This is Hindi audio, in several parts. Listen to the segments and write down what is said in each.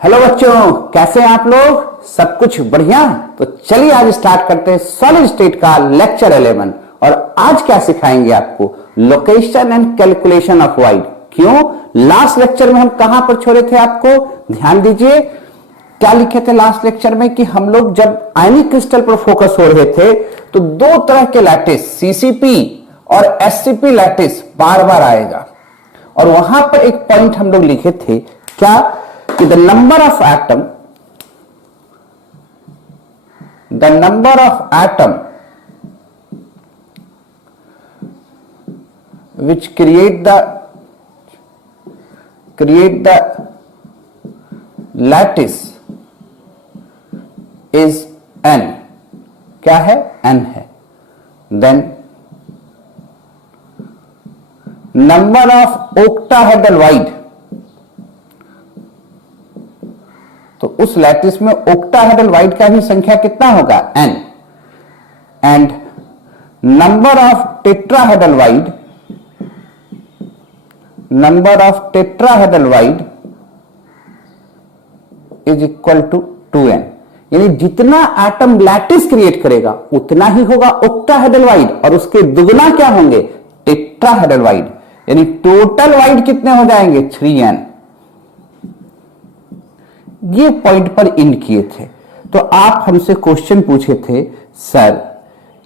हेलो बच्चों, कैसे हैं आप लोग? सब कुछ बढ़िया? तो चलिए आज स्टार्ट करते हैं सॉलिड स्टेट का लेक्चर 11। और आज क्या सिखाएंगे आपको? Location and calculation of wide. क्यों? लास्ट लेक्चर में हम कहां पर छोड़े थे? आपको ध्यान दीजिए, क्या लिखे थे लास्ट लेक्चर में कि हम लोग जब आयनिक क्रिस्टल पर फोकस हो रहे थे तो दो तरह के लैटिस, सीसीपी और एससीपी लैटिस बार बार आएगा। और वहां पर एक पॉइंट हम लोग लिखे थे, क्या कि the number of atom which create the lattice is n। क्या है? n है। then number of octahedral wide, तो उस लैटिस में ओक्टाहेड्रल वाइड का भी संख्या कितना होगा? n। And number of tetrahedral void is equal to 2n। यानी जितना एटम लैटिस क्रिएट करेगा उतना ही होगा ओक्टाहेड्रल वाइड, और उसके दुगना क्या होंगे? Tetrahedral void. यानी टोटल वाइड कितने हो जाएंगे? 3n। ये पॉइंट पर इंड किए थे। तो आप हमसे क्वेश्चन पूछे थे, सर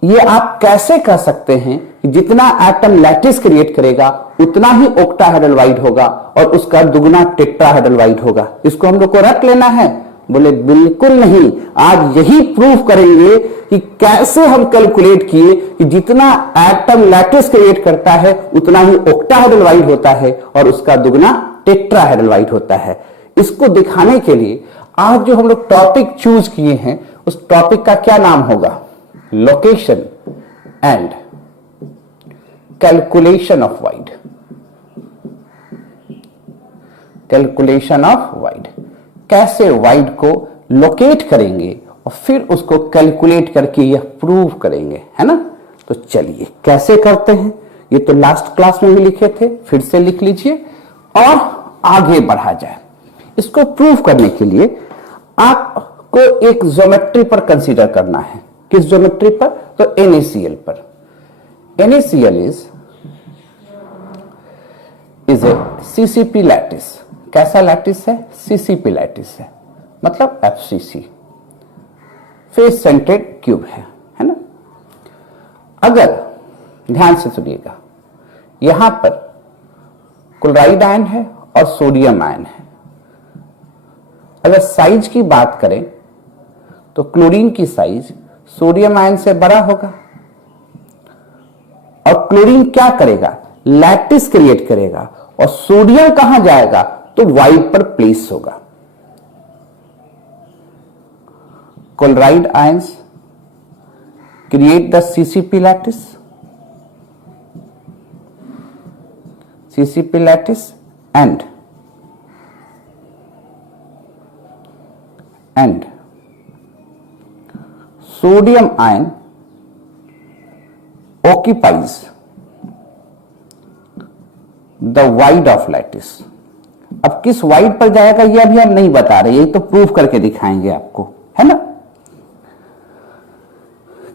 ये आप कैसे कह सकते हैं कि जितना एटम लैटिस क्रिएट करेगा उतना ही ओक्टाहेड्रल वाइड होगा और उसका दुगना टेट्राहेड्रल वाइड होगा? इसको हम लोग को रख लेना है? बोले बिल्कुल नहीं, आज यही प्रूफ करेंगे कि कैसे हम कैलकुलेट किए कि जितना एटम लैटिस क्रिएट करता है उतना ही ओक्टाहेड्रल वाइड होता है और उसका दुगना टेट्राहेड्रल वाइड होता है। इसको दिखाने के लिए आज जो हम लोग टॉपिक चूज किए हैं उस टॉपिक का क्या नाम होगा? Location and calculation of wide. Calculation of wide, कैसे वाइड को लोकेट करेंगे और फिर उसको कैलकुलेट करके यह प्रूव करेंगे, है ना? तो चलिए कैसे करते हैं। ये तो लास्ट क्लास में भी लिखे थे, फिर से लिख लीजिए और आगे बढ़ा जाए। इसको प्रूव करने के लिए आपको एक ज्योमेट्री पर कंसीडर करना है। किस ज्योमेट्री पर? तो NaCl पर। NaCl is a CCP lattice. कैसा लैटिस है? CCP लैटिस है, मतलब FCC, फेस सेंटर्ड क्यूब है ना? अगर ध्यान से सुनिएगा, यहां पर क्लोराइड आयन है और सोडियम आयन है। अगर साइज की बात करें तो क्लोरीन की साइज सोडियम आयन से बड़ा होगा। और क्लोरीन क्या करेगा? लैटिस क्रिएट करेगा। और सोडियम कहां जाएगा? तो वाइड पर प्लेस होगा। Chloride ions create the CCP lattice and sodium ion occupies the void of lattice। अब किस वाइड पर जाएगा यह अभी हम नहीं बता रहे, यही तो प्रूफ करके दिखाएंगे आपको, है ना?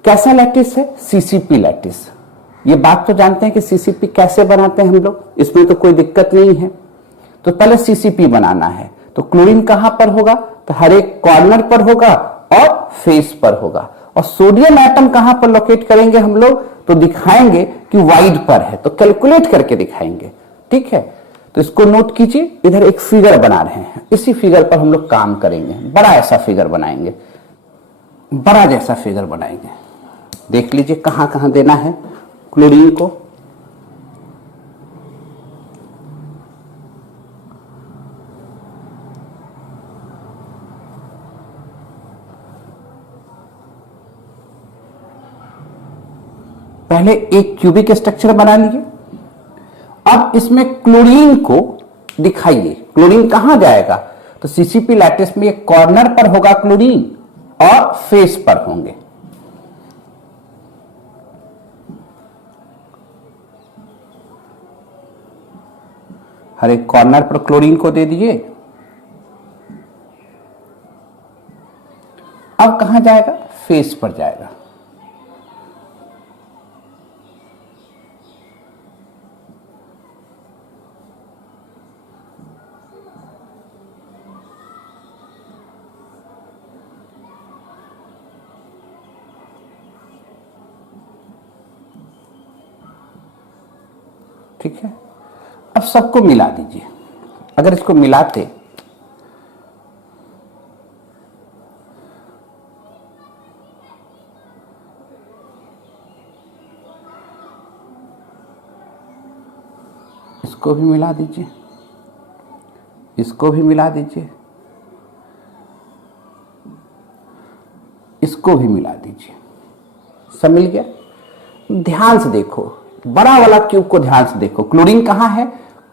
कैसा लैटिस है? CCP lattice. ये बात तो जानते हैं कि CCP कैसे बनाते हैं हम लोग, इसमें तो कोई दिक्कत नहीं है। तो पहले CCP बनाना है तो क्लोरीन कहां पर होगा? तो हर एक कॉर्नर पर होगा और फेस पर होगा। और सोडियम एटम कहां पर लोकेट करेंगे हम लोग? तो दिखाएंगे कि वाइड पर है, तो कैलकुलेट करके दिखाएंगे। ठीक है, तो इसको नोट कीजिए। इधर एक फिगर बना रहे हैं, इसी फिगर पर हम लोग काम करेंगे। बड़ा ऐसा फिगर बनाएंगे, बड़ा जैसा फिगर बनाएंगे। देख लीजिए कहां कहां देना है क्लोरीन को। पहले एक क्यूबिक स्ट्रक्चर बना लीजिए। अब इसमें क्लोरीन को दिखाइए। क्लोरीन कहां जाएगा? तो CCP लैटिस में एक कॉर्नर पर होगा क्लोरीन और फेस पर होंगे। हर एक कॉर्नर पर क्लोरीन को दे दिए अब कहां जाएगा, फेस पर जाएगा। ठीक है, अब सबको मिला दीजिए। अगर इसको मिलाते इसको भी मिला दीजिए, इसको भी मिला दीजिए, इसको भी मिला दीजिए, सब मिल गया। ध्यान से देखो, बड़ा वाला क्यूब को ध्यान से देखो। क्लोरीन कहां है,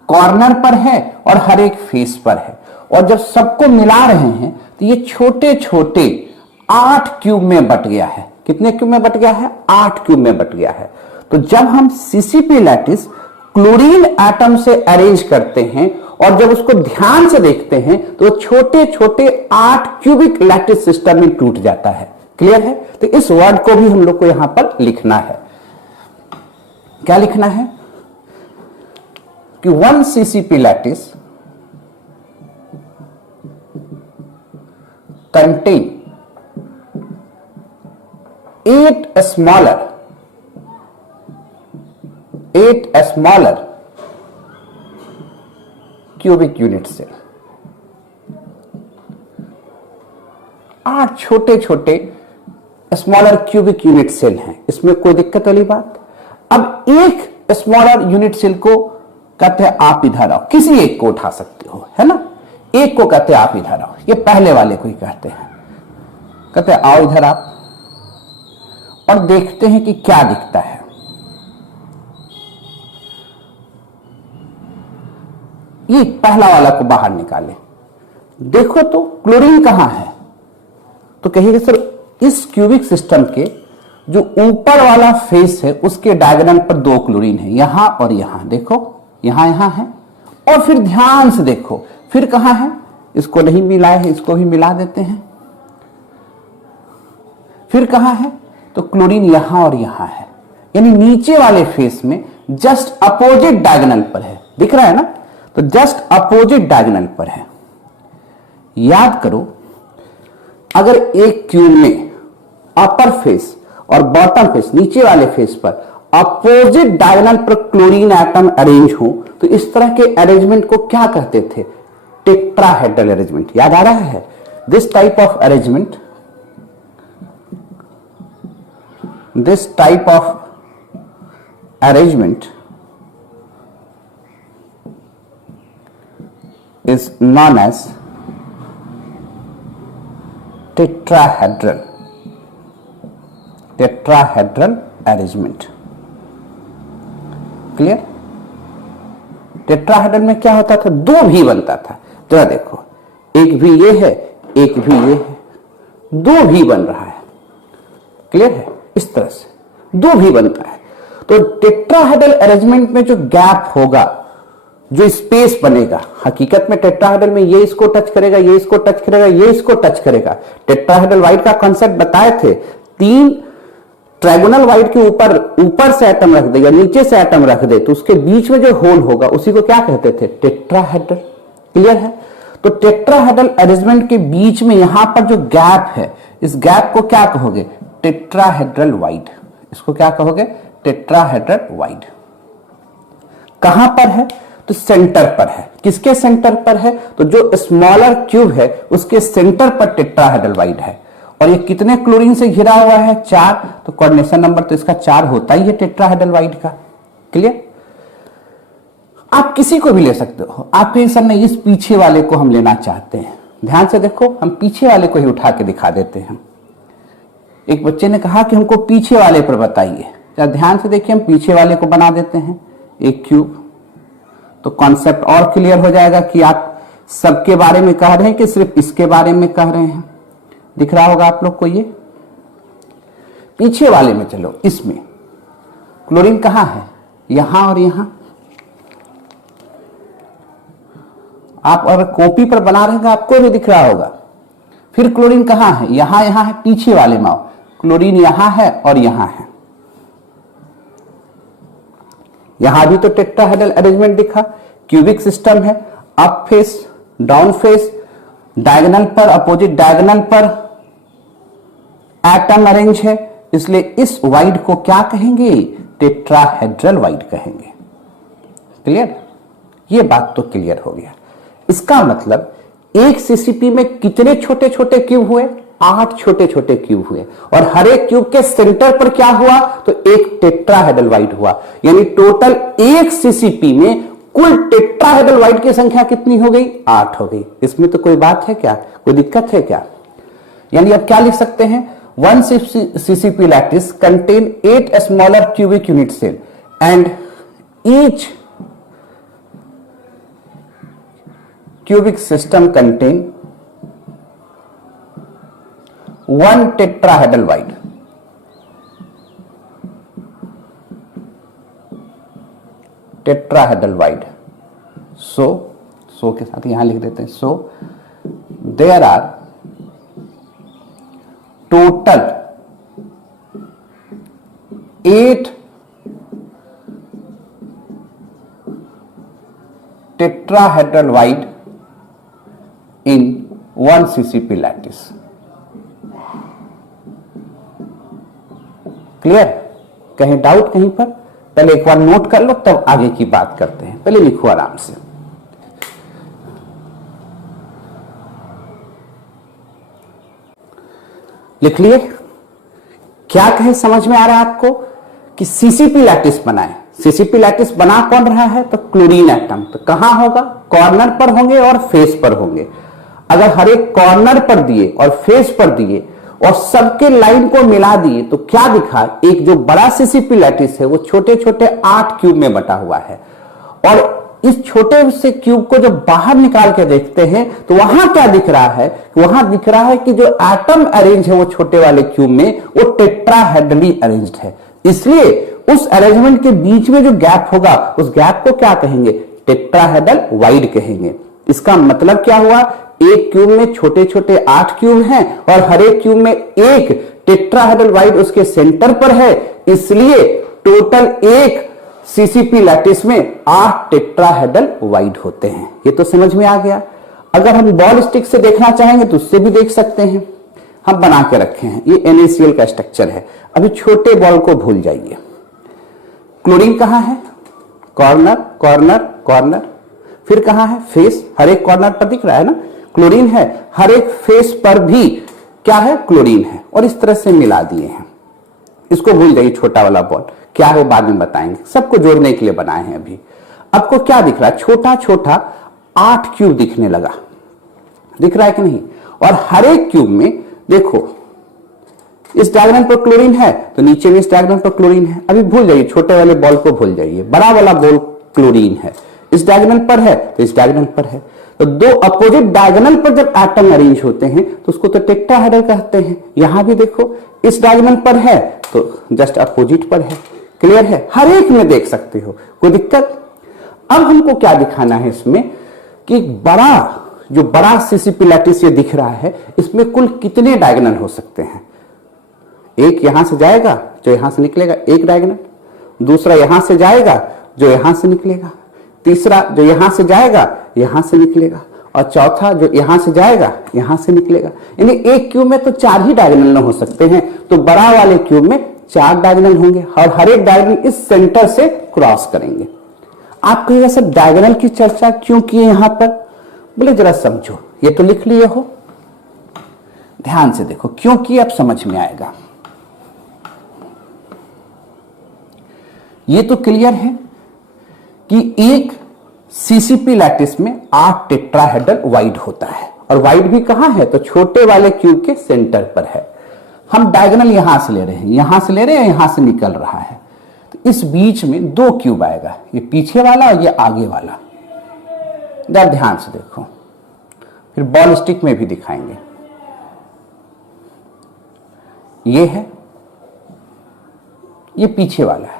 कॉर्नर पर है और हर एक फेस पर है। और जब सबको मिला रहे हैं तो ये छोटे छोटे 8 क्यूब में बट गया है। कितने क्यूब में बट गया है, 8 क्यूब में बट गया है। तो जब हम सीसीपी लैटिस क्लोरीन एटम से अरेंज करते हैं और जब उसको ध्यान से देखते हैं तो छोटे छोटे 8 क्यूबिक लैटिस सिस्टम में टूट जाता है। क्लियर है? तो इस वर्ड को भी हम लोग को यहां पर लिखना है। क्या लिखना है कि 1 CCP lattice contain 8 smaller cubic unit cell। 8 छोटे छोटे स्मॉलर क्यूबिक यूनिट सेल हैं। इसमें कोई दिक्कत वाली बात? अब एक स्मॉलर यूनिट सेल को कहते हैं आप इधर आओ, किसी एक को उठा सकते हो, है ना। एक को कहते हैं आप इधर आओ, ये पहले वाले को ही कहते हैं। कहते हैं आओ इधर आप, और देखते हैं कि क्या दिखता है। ये पहला वाला को बाहर निकाले, देखो तो क्लोरीन कहां है। तो कहिएगा सर इस क्यूबिक सिस्टम के जो ऊपर वाला फेस है उसके डायगोनल पर 2 क्लोरीन है, यहां और यहां। देखो यहां है, और फिर ध्यान से देखो फिर कहां है, इसको नहीं मिलाए है, इसको भी मिला देते हैं। फिर कहां है, तो क्लोरीन यहां और यहां है, यानी नीचे वाले फेस में जस्ट अपोजिट डायगोनल पर है। दिख रहा है ना, तो जस्ट अपोजिट डायगोनल पर है। याद करो, अगर एक क्यूब में अपर फेस और बॉटम फेस, नीचे वाले फेस पर अपोजिट डायगोनल पर क्लोरीन एटम अरेंज हो तो इस तरह के अरेंजमेंट को क्या कहते थे, टेट्राहेड्रल अरेंजमेंट। याद आ रहा है? This type of arrangement, is known as tetrahedral arrangement। Clear? Tetrahedral में क्या होता था, 2 भी बनता था। जरा देखो, एक भी ये है, एक भी ये है, 2 भी बन रहा है। क्लियर है? इस तरह से 2 भी बनता है। तो टेट्राहेड्रल अरेंजमेंट में जो गैप होगा, जो स्पेस बनेगा, हकीकत में टेट्राहेड्रल में ये इसको टच करेगा, ये इसको टच करेगा, ये इसको टच करेगा। टेट्राहेड्रल वाइड का कॉन्सेप्ट बताए थे, 3 ट्रायगोनल वाइड के ऊपर से एटम रख दे या नीचे से एटम रख दे तो उसके बीच में जो होल होगा उसी को क्या कहते थे, टेट्राहेड्रल। क्लियर है? तो टेट्राहेड्रल अरेंजमेंट के बीच में यहां पर जो गैप है, इस गैप को क्या कहोगे, टेट्राहेड्रल वाइड। इसको क्या कहोगे, टेट्राहेड्रल वाइड। कहां पर है, तो सेंटर पर है। किसके सेंटर पर है, तो जो स्मॉलर क्यूब है उसके सेंटर पर टेट्राहेड्रल वाइड है। और ये कितने क्लोरीन से घिरा हुआ है, 4। तो कोऑर्डिनेशन नंबर तो इसका 4 होता ही है टेट्राहेड्रल वाइड का। क्लियर? आप किसी को भी ले सकते हो। आप कहें सर नहीं, इस पीछे वाले को हम लेना चाहते हैं। ध्यान से देखो, हम पीछे वाले को ही उठा के दिखा देते हैं। एक बच्चे ने कहा कि हमको पीछे वाले पर बताइए। ध्यान से देखिए, हम पीछे वाले को बना देते हैं एक क्यूब। तो कॉन्सेप्ट और क्लियर हो जाएगा कि आप सबके बारे में कह रहे हैं कि सिर्फ इसके बारे में कह रहे हैं। दिख रहा होगा आप लोग को ये। पीछे वाले में चलो, इसमें क्लोरीन कहां है, यहां और यहां। आप अगर कॉपी पर बना रहे हैं आपको भी दिख रहा होगा। फिर क्लोरीन कहां है, यहां यहां है, पीछे वाले में क्लोरीन यहां है और यहां है। यहां भी तो टेट्राहेड्रल अरेंजमेंट दिखा, क्यूबिक सिस्टम है, up face, down face, diagonal पर, अपोजिट डायगोनल पर एटम अरेंज है, इसलिए इस वाइड को क्या कहेंगे, टेट्राहेड्रल वाइड कहेंगे। क्लियर, ये बात तो क्लियर हो गया। इसका मतलब एक सीसीपी में कितने छोटे छोटे क्यूब हुए, 8 छोटे छोटे क्यूब हुए, और हर एक क्यूब के सेंटर पर क्या हुआ, तो एक टेट्राहेड्रल वाइड हुआ। यानी टोटल एक सीसीपी में कुल टेट्राहेड्रल वाइड की संख्या कितनी हो गई, 8 हो गई। इसमें तो कोई बात है क्या, कोई दिक्कत है क्या? यानी अब क्या लिख सकते हैं, 1 CCP lattice contain 8 smaller cubic unit cell and each cubic system contain 1 tetrahedral wide. Tetrahedral wide. So के साथ यहां लिख देते हैं, so there are total 8 tetrahedral wide in 1 CCP lattice. Clear? कहीं डाउट कहीं पर? पहले एक बार नोट कर लो, तब आगे की बात करते हैं। पहले लिखो आराम से। लिख लिए? क्या कहे, समझ में आ रहा है आपको कि सीसीपी लैटिस बनाए। सीसीपी लैटिस बना कौन रहा है, तो क्लोरीन एटम। तो कहां होगा, कॉर्नर पर होंगे और फेस पर होंगे। अगर हर एक कॉर्नर पर दिए और फेस पर दिए और सबके लाइन को मिला दिए तो क्या दिखा, एक जो बड़ा सीसीपी लैटिस है वो छोटे छोटे 8 क्यूब में बटा हुआ है। और इस छोटे से क्यूब को जब बाहर निकाल के देखते हैं तो वहां क्या दिख रहा है, वहां दिख रहा है कि जो एटम अरेंज है वो छोटे वाले क्यूब में वो टेट्राहेड्रली अरेंज्ड है। इसलिए उस अरेंजमेंट के बीच में जो गैप होगा उस गैप को क्या कहेंगे, टेट्राहेड्रल वाइड कहेंगे। इसका मतलब क्या हुआ, एक क्यूब में छोटे छोटे 8 क्यूब हैं और हर एक क्यूब में एक टेट्राहेड्रल वाइड उसके सेंटर पर है, इसलिए टोटल एक सीसीपी लैटिस में 8 टेट्राहेड्रल वाइड होते हैं। ये तो समझ में आ गया। अगर हम बॉल स्टिक से देखना चाहेंगे तो उससे भी देख सकते हैं, हम बना के रखे हैं। ये NaCl का स्ट्रक्चर है। अभी छोटे बॉल को भूल जाइए। क्लोरीन कहां है, कॉर्नर कॉर्नर कॉर्नर, फिर कहां है, फेस। हर एक कॉर्नर पर दिख रहा है ना, क्लोरीन है। हर एक फेस पर भी क्या है, क्लोरीन है। और इस तरह से मिला दिए हैं। इसको भूल जाइए, छोटा वाला बॉल क्या है बाद में बताएंगे, सबको जोड़ने के लिए बनाए हैं। अभी आपको क्या दिख रहा है, छोटा छोटा 8 क्यूब दिखने लगा, दिख रहा है कि नहीं। और हर एक क्यूब में देखो, इस डायग्राम पर क्लोरीन है तो नीचे में इस डायग्राम पर क्लोरीन है। अभी भूल जाइए, छोटे वाले बॉल को भूल जाइए, बड़ा वाला बॉल क्लोरीन है। इस डायग्राम पर है तो इस डायग्राम पर है। तो दो अपोजिट डायगोनल पर जब एटम अरेंज होते हैं तो उसको तो टेट्राहेड्रल कहते हैं। यहां भी देखो, इस डायगोनल पर है तो जस्ट अपोजिट पर है। क्लियर है, हर एक में देख सकते हो, कोई दिक्कत। अब हमको क्या दिखाना है इसमें कि बड़ा सीसीपी लैटिस ये दिख रहा है, इसमें कुल कितने डायगोनल हो सकते हैं। एक यहां से जाएगा जो यहां से निकलेगा, एक डायगोनल। दूसरा यहां से जाएगा जो यहां से निकलेगा। तीसरा जो यहां से जाएगा यहां से निकलेगा। और चौथा जो यहां से जाएगा यहां से निकलेगा। यानी एक क्यूब में तो 4 ही डायगोनल हो सकते हैं, तो बड़ा वाले क्यूब में 4 डायगोनल होंगे और हर एक डायगोनल इस सेंटर से क्रॉस करेंगे। आप कहिएगा सर डायगोनल की चर्चा क्यों किए यहां पर, बोले जरा समझो। ये तो लिख लिए हो, ध्यान से देखो क्योंकि अब समझ में आएगा। ये तो क्लियर है कि एक सीसीपी लैटिस में 8 टेट्राहेड्रल वाइड होता है। और वाइड भी कहां है, तो छोटे वाले क्यूब के सेंटर पर है। हम डायगोनल यहां से ले रहे हैं, यहां से ले रहे हैं, यहां से निकल रहा है। तो इस बीच में 2 क्यूब आएगा, ये पीछे वाला और ये आगे वाला। जरा ध्यान से देखो, फिर बॉल स्टिक में भी दिखाएंगे। ये है, ये पीछे वाला है,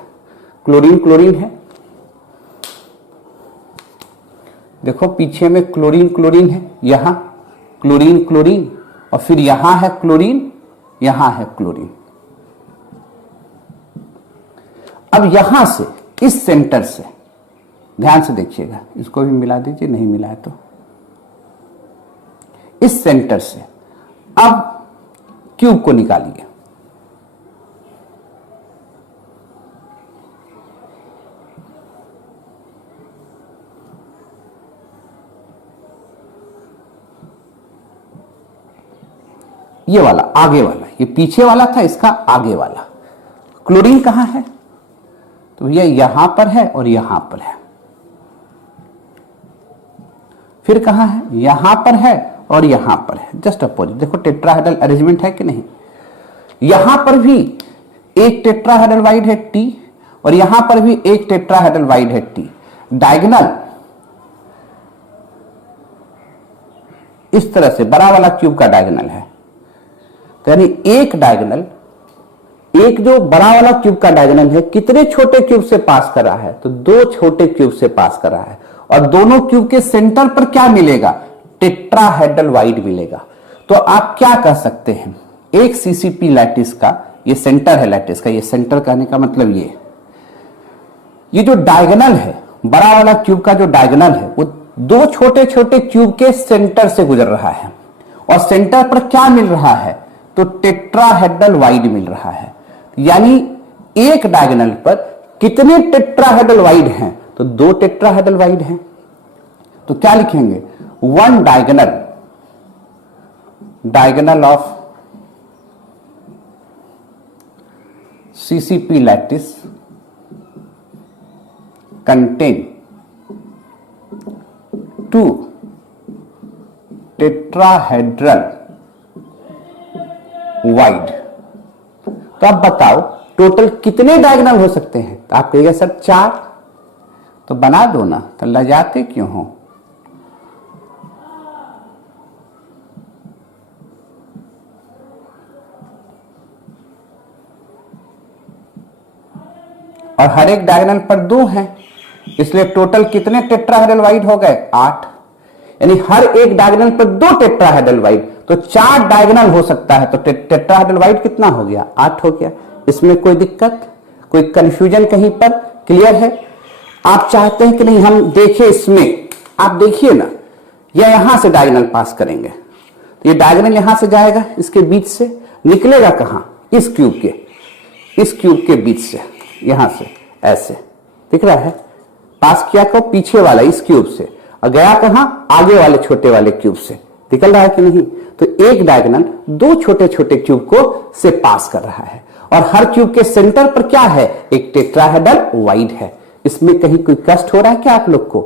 क्लोरीन क्लोरीन है। देखो पीछे में क्लोरीन क्लोरीन है, यहां क्लोरीन क्लोरीन और फिर यहां है क्लोरीन, यहां है क्लोरीन। अब यहां से इस सेंटर से ध्यान से देखिएगा, इसको भी मिला दीजिए, नहीं मिला है तो इस सेंटर से अब क्यूब को निकालिए। ये वाला आगे वाला, ये पीछे वाला था, इसका आगे वाला। क्लोरीन कहां है? तो ये यहां पर है और यहां पर है। फिर कहां है? यहां पर है और यहां पर है, जस्ट अपोजिट। देखो टेट्राहेड्रल अरेंजमेंट है कि नहीं? यहां पर भी एक टेट्राहेड्रल वाइड है टी, और यहां पर भी एक टेट्राहेड्रल वाइड है टी। डायगोनल इस तरह से बड़ा वाला क्यूब का डायगोनल है, तो यानी एक डायगोनल, एक जो बड़ा वाला क्यूब का डायगोनल है, कितने छोटे क्यूब से पास कर रहा है? तो दो छोटे क्यूब से पास कर रहा है। और दोनों क्यूब के सेंटर पर क्या मिलेगा? टेट्राहेड्रल वाइड मिलेगा। तो आप क्या कह सकते हैं, एक सीसीपी लैटिस का ये सेंटर है, लैटिस का ये सेंटर कहने का मतलब ये जो डायगोनल है, बड़ा वाला क्यूब का जो डायगोनल है, वो दो छोटे छोटे क्यूब के सेंटर से गुजर रहा है, और सेंटर पर क्या मिल रहा है? तो टेट्राहेड्रल वाइड मिल रहा है। यानी एक डायगोनल पर कितने टेट्राहेड्रल वाइड हैं? तो दो टेट्राहेड्रल वाइड हैं। तो क्या लिखेंगे? One diagonal of CCP lattice contain two tetrahedral void. तो आप बताओ टोटल कितने डायगोनल हो सकते हैं? तो आप कहिएगा सर 4। तो बना दो ना, तो लजाते क्यों हो? और हर एक डायगोनल पर 2 हैं, इसलिए टोटल कितने टेट्राहेड्रल वाइड हो गए? 8। यानी हर एक डायगोनल पर 2 टेट्राहेड्रल वाइड, तो 4 डायगोनल हो सकता है। तो टेट्राहेड्रल वाइड कितना हो गया? 8 हो गया। इसमें कोई दिक्कत, कोई कंफ्यूजन कहीं पर? क्लियर है? आप चाहते हैं कि नहीं हम देखें इसमें? आप देखिए ना, यहां से डायगोनल पास करेंगे, तो ये डायगोनल यहां से जाएगा, इसके बीच से निकलेगा कहां? इस क्यूब के बीच से, यहां से ऐसे दिख रहा है, पास किया को पीछे वाला इस क्यूब से, और गया कहां? आगे वाले छोटे वाले क्यूब से। निकल रहा है कि नहीं? तो एक डायगोनल 2 छोटे छोटे क्यूब को से पास कर रहा है, और हर क्यूब के सेंटर पर क्या है? एक टेट्राहेड्रल वाइड है। इसमें कहीं कोई कष्ट हो रहा है क्या आप लोग को?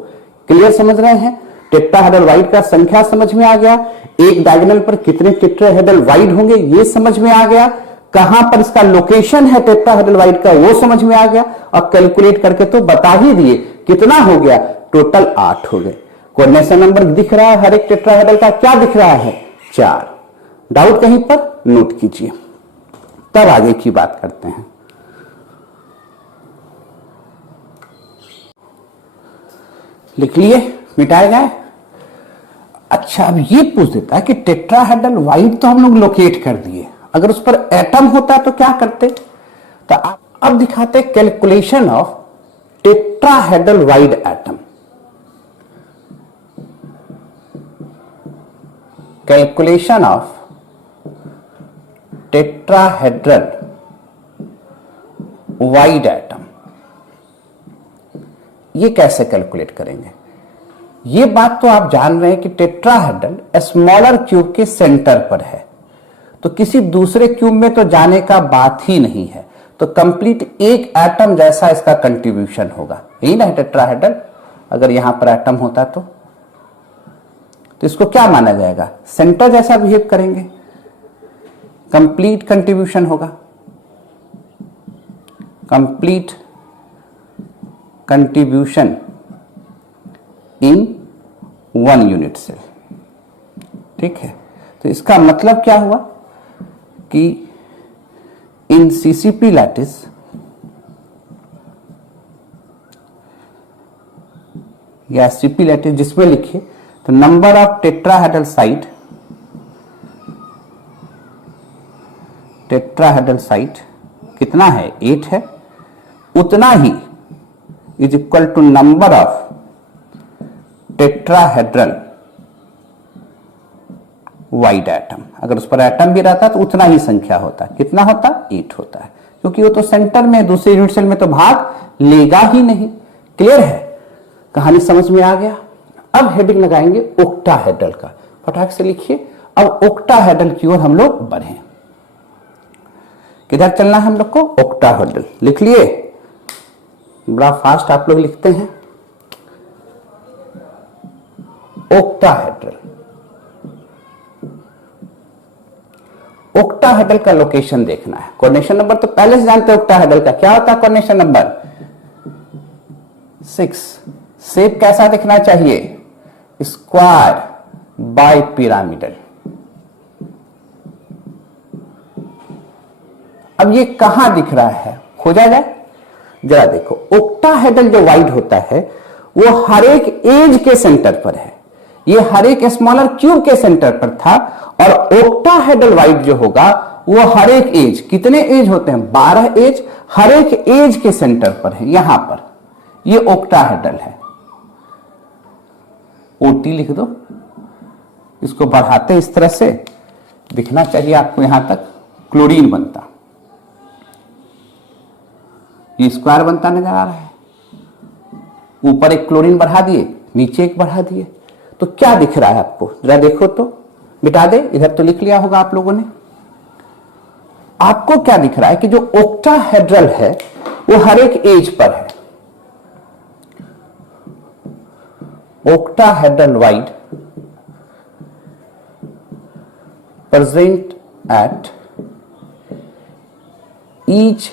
क्लियर समझ रहे हैं? टेट्राहेड्रल वाइड का संख्या समझ में आ गया, एक डायगोनल पर कितने टेट्राहेड्रल वाइड होंगे ये समझ में आ गया, कहां पर इसका लोकेशन है टेट्राहेड्रल वाइड का वो समझ में आ गया, और कैलकुलेट करके तो बता ही दिए कितना हो गया? टोटल 8 हो गए। कोऑर्डिनेशन नंबर दिख रहा है हर एक टेट्राहेड्रल का? क्या दिख रहा है? 4। डाउट कहीं पर? नोट कीजिए, तब आगे की बात करते हैं। लिख लिए? मिटाए गए? अच्छा, अब ये पूछ देता है कि टेट्राहेड्रल वाइड तो हम लोग लोकेट कर दिए, अगर उस पर एटम होता तो क्या करते? तो आप अब दिखाते calculation of tetrahedral void atom. Calculation of tetrahedral void atom, ये कैसे कैलकुलेट करेंगे? ये बात तो आप जान रहे हैं कि टेट्राहेड्रल स्मॉलर क्यूब के सेंटर पर है, तो किसी दूसरे क्यूब में तो जाने का बात ही नहीं है, तो कंप्लीट एक एटम जैसा इसका कंट्रीब्यूशन होगा। यही ना टेट्राहेड्रल? अगर यहां पर एटम होता तो इसको क्या माना जाएगा? सेंटर जैसा बिहेव करेंगे, कंप्लीट कंट्रीब्यूशन होगा, complete contribution in 1 unit cell. ठीक है, तो इसका मतलब क्या हुआ कि इन सीसीपी लैटिस या सीपी लैटिस जिसमें लिखिए, तो number of tetrahedral site tetrahedral site कितना है, 8 है, उतना ही is equal to number of tetrahedral void atom. अगर उस पर एटम भी रहता तो उतना ही संख्या होता। कितना होता, 8 होता है, क्योंकि वो तो सेंटर में, दूसरे यूनिट सेल में तो भाग लेगा ही नहीं। क्लियर है, कहानी समझ में आ गया। अब हेडिंग लगाएंगे ओक्टाहेड्रल का, फटाक से लिखिए। अब ओक्टाहेड्रल की ओर हम लोग बढ़े। किधर चलना है हम लोग को, ओक्टाहेड्रल। लिख लिए, बड़ा फास्ट आप लोग लिखते हैं। ओक्टाहेड्रल, ओक्टाहेड्रल का लोकेशन देखना है। कोऑर्डिनेशन नंबर तो पहले से जानते हैं ओक्टाहेड्रल का क्या होता है। Coordination number 6। शेप कैसा दिखना चाहिए, स्क्वायर बाय पिरामिडल। अब ये कहां दिख रहा है, खोजा जाए, जरा देखो। ओक्टाहेड्रल जो वाइड होता है वो हर एक एज के सेंटर पर है। ये हर एक स्मॉलर क्यूब के सेंटर पर था, और ओक्टाहेड्रल वाइड जो होगा वो हर एक एज, कितने एज होते हैं, 12 एज, हर एक एज के सेंटर पर है। यहां पर ये ओक्टाहेड्रल है। ओटी लिख दो, इसको बढ़ाते इस तरह से दिखना चाहिए आपको। यहां तक क्लोरीन बनता, ये स्क्वायर बनता नजर आ रहा है। ऊपर एक क्लोरीन बढ़ा दिए, नीचे एक बढ़ा दिए, तो क्या दिख रहा है आपको, जरा देखो तो। मिटा दे, इधर तो लिख लिया होगा आप लोगों ने। आपको क्या दिख रहा है कि जो ओक्टाहेड्रल है वो हर एक एज पर है। octahedral wide present at each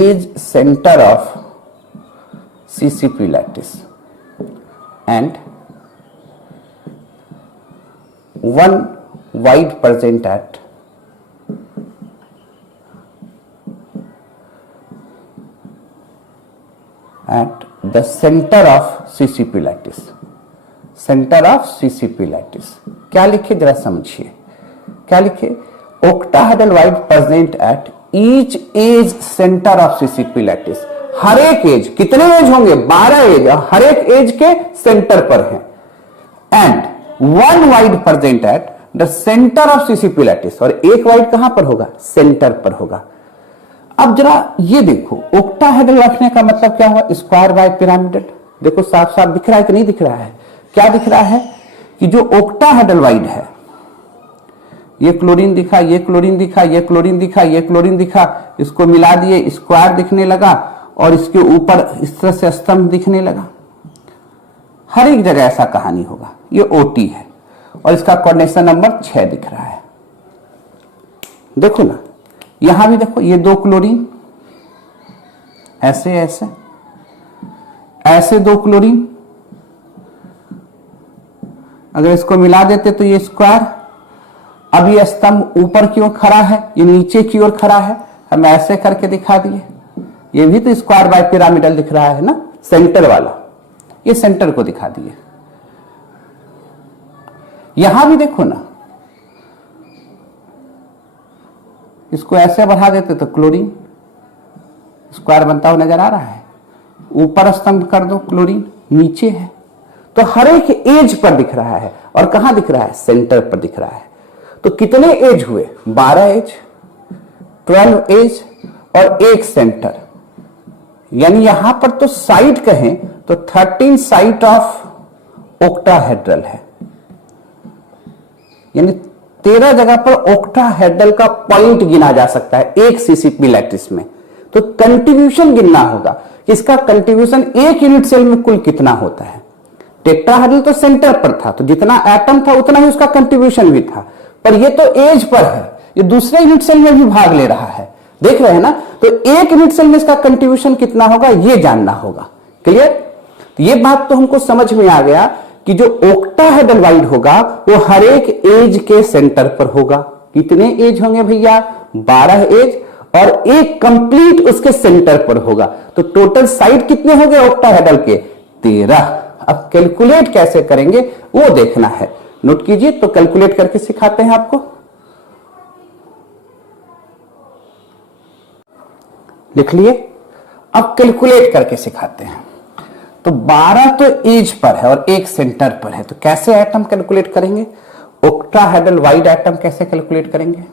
age center of CCP lattice and one wide present at the center of CCP lattice, center of CCP lattice। क्या लिखे जरा समझिए, क्या लिखे, octahedral wide present at each age center of CCP lattice। हर एक एज, कितने एज होंगे, 12 एज, हर एक एज के सेंटर पर है। And one wide present at the centre of CCP lattice, और एक वाइड कहां पर होगा, सेंटर पर होगा। अब जरा ये देखो, ओक्टाहेड्रल रखने का मतलब क्या हुआ, स्क्वायर बाय पिरामिडल। देखो साफ साफ दिख रहा है कि नहीं दिख रहा है, क्या दिख रहा है कि जो ओक्टाहेड्रल वाइड है, ये क्लोरीन दिखा, ये क्लोरीन दिखा, ये क्लोरीन दिखा, ये क्लोरीन दिखा, इसको मिला दिए, स्क्वायर दिखने लगा, और इसके ऊपर इस तरह से स्तंभ दिखने लगा। हर एक जगह ऐसा कहानी होगा। ये ओटी है और इसका कोऑर्डिनेशन नंबर 6 दिख रहा है। देखो ना, यहां भी देखो, ये 2 क्लोरीन, ऐसे ऐसे ऐसे 2 क्लोरीन, अगर इसको मिला देते तो ये स्क्वायर। अब ये स्तंभ ऊपर की ओर खड़ा है, ये नीचे की ओर खड़ा है, हम ऐसे करके दिखा दिए। ये भी तो स्क्वायर बाय पिरामिडल दिख रहा है ना, सेंटर वाला, ये सेंटर को दिखा दिए। यहां भी देखो ना, इसको ऐसे बढ़ा देते तो क्लोरीन स्क्वायर बनता हुआ नजर आ रहा है। ऊपर स्तंभ कर दो, क्लोरीन नीचे है, तो हर एक एज पर दिख रहा है। और कहां दिख रहा है, सेंटर पर दिख रहा है। तो कितने एज हुए, 12 एज, 12 एज और एक सेंटर, यानी यहां पर तो साइट कहें तो 13 साइट ऑफ ओक्टाहेड्रल है, यानी 13 जगह पर ओक्टाहेड्रल का पॉइंट गिना जा सकता है एक CCP लैटिस में। तो कंट्रीब्यूशन गिनना होगा, इसका कंट्रीब्यूशन एक यूनिट सेल में कुल कितना होता है। टेट्राहेड्रल तो सेंटर पर था, तो जितना एटम था उतना ही उसका कंट्रीब्यूशन भी था, पर ये तो एज पर है, ये दूसरे यूनिट सेल में भी भाग ले रहा है, देख रहे हैं ना। तो एक यूनिट सेल में इसका कंट्रीब्यूशन कितना होगा ये जानना होगा। क्लियर, तो ये बात तो हमको समझ में आ गया कि जो ओक्टाहेड्रल वाइड होगा वो हर एक एज के सेंटर पर होगा। कितने एज होंगे भैया, 12 एज, और एक कंप्लीट उसके सेंटर पर होगा। तो टोटल साइड कितने हो गए ओक्टाहेड्रल के, 13। अब कैलकुलेट कैसे करेंगे वो देखना है। नोट कीजिए, तो कैलकुलेट करके सिखाते हैं आपको। लिख लिए। अब कैलकुलेट करके सिखाते हैं। तो 12 तो एज पर है और एक सेंटर पर है, तो कैसे एटम कैलकुलेट करेंगे? ऑक्टाहेड्रल वाइड एटम कैसे कैलकुलेट करेंगे?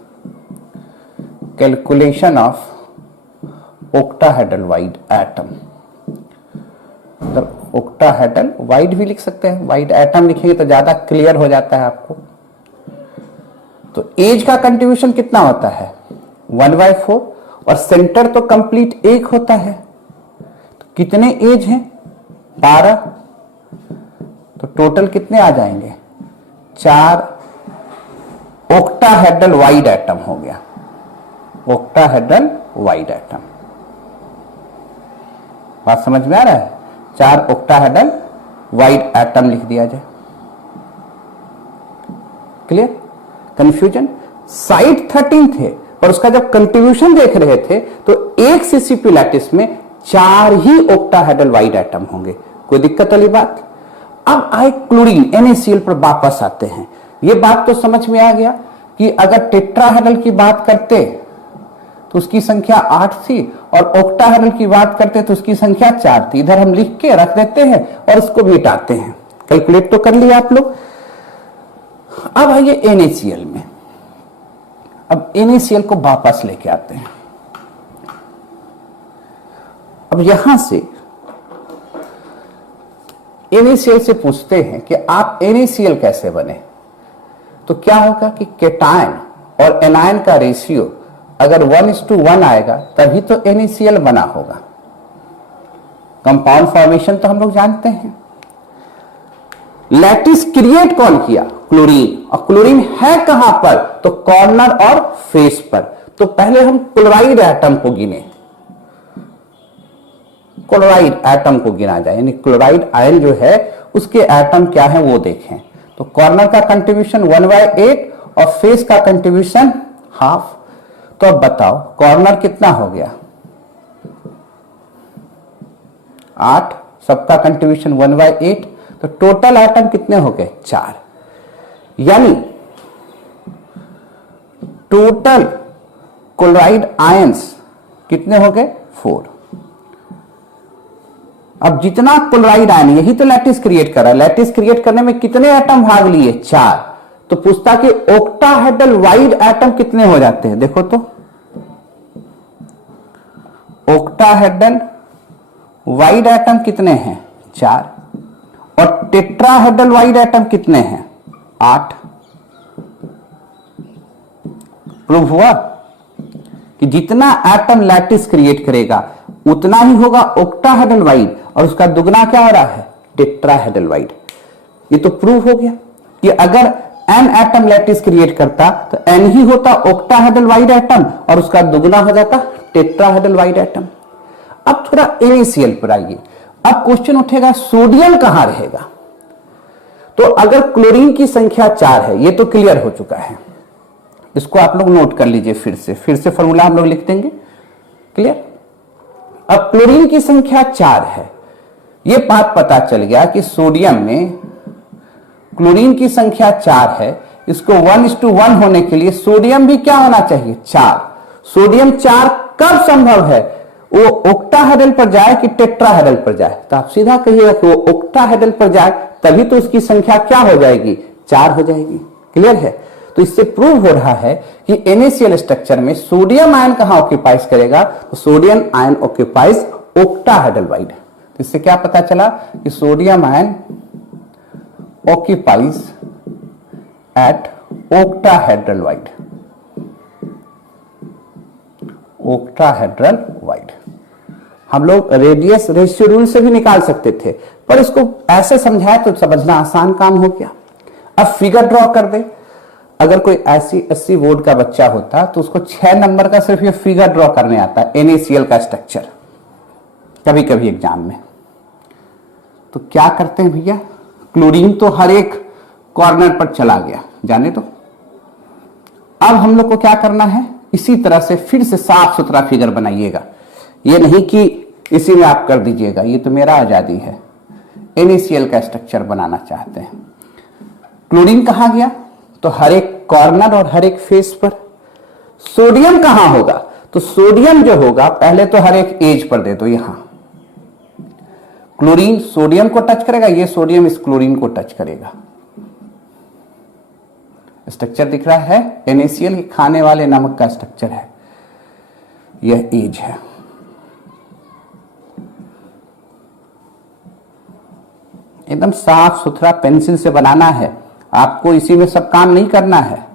Calculation of octahedral wide atom, तो ऑक्टाहेड्रल वाइड भी लिख सकते हैं, वाइड एटम लिखेंगे तो ज्यादा क्लियर हो जाता है आपको। तो एज का कंट्रीब्यूशन कितना होता है? 1/4, और सेंटर तो कंप्लीट एक होता है। तो कितने एज हैं? 12। तो टोटल कितने आ जाएंगे? 4 ऑक्टाहेड्रल वाइड एटम हो गया, ऑक्टाहेड्रल वाइड एटम। बात समझ में आ रहा है? 4 ऑक्टाहेड्रल वाइड एटम लिख दिया जाए। क्लियर? कंफ्यूजन? साइड 13 थे, पर उसका जब कंट्रीब्यूशन देख रहे थे तो एक सीसीपी लैटिस में 4 ही ऑक्टाहेड्रल वाइड एटम होंगे। कोई दिक्कत वाली बात? अब आए क्लोरीन NaCl पर वापस आते हैं। ये बात तो समझ में आ गया कि अगर टेट्राहेड्रल की बात करते तो उसकी संख्या 8 थी, और ऑक्टाहेड्रल की बात करते तो उसकी संख्या 4 थी। इधर हम लिख के रख देते हैं और इसको मिटाते हैं। कैलकुलेट तो कर लिया आप लोग। अब आइए NaCl में। अब NaCl को वापस लेके आते हैं। अब यहां से NaCl से पूछते हैं कि आप NaCl कैसे बने? तो क्या होगा कि केटायन और एनायन का रेशियो अगर 1:1 आएगा तभी तो NaCl बना होगा। कंपाउंड फॉर्मेशन तो हम लोग जानते हैं। लैटिस क्रिएट कौन किया? क्लोरीन। और क्लोरीन है कहां पर? तो कॉर्नर और फेस पर। तो पहले हम क्लोराइड एटम को गिने, क्लोराइड एटम को गिना जाए, यानी क्लोराइड आयन जो है उसके एटम क्या है वो देखें। तो कॉर्नर का कंट्रीब्यूशन 1/8 और फेस का कंट्रीब्यूशन हाफ। तो अब बताओ कॉर्नर कितना हो गया? 8, सबका कंट्रीब्यूशन 1/8, तो टोटल एटम कितने हो गए? 4। यानी टोटल क्लोराइड आयंस कितने हो गए? 4। अब जितना क्लोराइड आयन, यही तो लैटिस क्रिएट कर रहा है, लैटिस क्रिएट करने में कितने एटम भाग लिए? 4। तो पूछता कि ऑक्टाहेड्रल वाइड एटम कितने हो जाते हैं? देखो तो ऑक्टाहेड्रल वाइड एटम कितने हैं? 4। और टेट्राहेड्रल वाइड एटम कितने हैं? 8। प्रूव हुआ कि जितना एटम लैटिस क्रिएट करेगा उतना ही होगा ऑक्टाहेड्रल वाइड, और उसका दुगना क्या हो रहा है? Tetrahedral void. ये तो प्रूव हो गया कि अगर n एटम लैटिस क्रिएट करता तो n ही होता ऑक्टाहेड्रल वाइड एटम और उसका दुगना हो जाता टेट्राहेड्रल वाइड एटम। अब थोड़ा NaCl पर आइए। अब क्वेश्चन उठेगा सोडियम कहां रहेगा? तो अगर क्लोरीन की संख्या 4 है, ये तो क्लियर हो चुका है, इसको आप लोग नोट कर लीजिए। फिर से फॉर्मूला हम लोग लिख देंगे। क्लियर? अब क्लोरीन की संख्या 4 है, ये बात पता चल गया कि सोडियम में क्लोरीन की संख्या 4 है, इसको 1:1 होने के लिए सोडियम भी क्या होना चाहिए? 4। सोडियम 4 कब संभव है? वो ऑक्टाहेड्रल पर जाए कि टेट्राहेड्रल पर जाए? तो आप सीधा कहिएगा कि वो ऑक्टाहेड्रल पर जाए, तभी तो उसकी संख्या क्या हो जाएगी? 4 हो जाएगी। क्लियर है? तो इससे प्रूव हो रहा है कि NaCl स्ट्रक्चर में सोडियम आयन कहां ऑक्यूपाइज करेगा? तो sodium ion occupies octahedral wide. तो इससे क्या पता चला कि sodium ion occupies at octahedral wide, octahedral wide। हम लोग रेडियस रेशियो रूल से भी निकाल सकते थे, पर इसको ऐसे समझाए तो समझना आसान काम हो गया। अब फिगर ड्रॉ कर दे। अगर कोई ऐसी 80 बोर्ड का बच्चा होता तो उसको 6 नंबर का सिर्फ ये फिगर ड्रॉ करने आता है NaCl का स्ट्रक्चर, कभी कभी एग्जाम में। तो क्या करते हैं भैया, क्लोरीन तो हर एक कॉर्नर पर चला गया, जाने तो। अब हम लोग को क्या करना है, इसी तरह से फिर से साफ सुथरा फिगर बनाइएगा। ये नहीं कि इसी में आप कर दीजिएगा, ये तो मेरा आजादी है। NaCl का स्ट्रक्चर बनाना चाहते हैं क्लोरीन कहां गया? तो हर एक कॉर्नर और हर एक फेस पर। सोडियम कहां होगा? तो सोडियम जो होगा पहले तो हर एक एज पर दे दो। यहां क्लोरीन सोडियम को टच करेगा, ये सोडियम इस क्लोरीन को टच करेगा। स्ट्रक्चर दिख रहा है, NaCl खाने वाले नमक का स्ट्रक्चर है, यह एज है। एकदम साफ सुथरा पेंसिल से बनाना है, आपको इसी में सब काम नहीं करना है।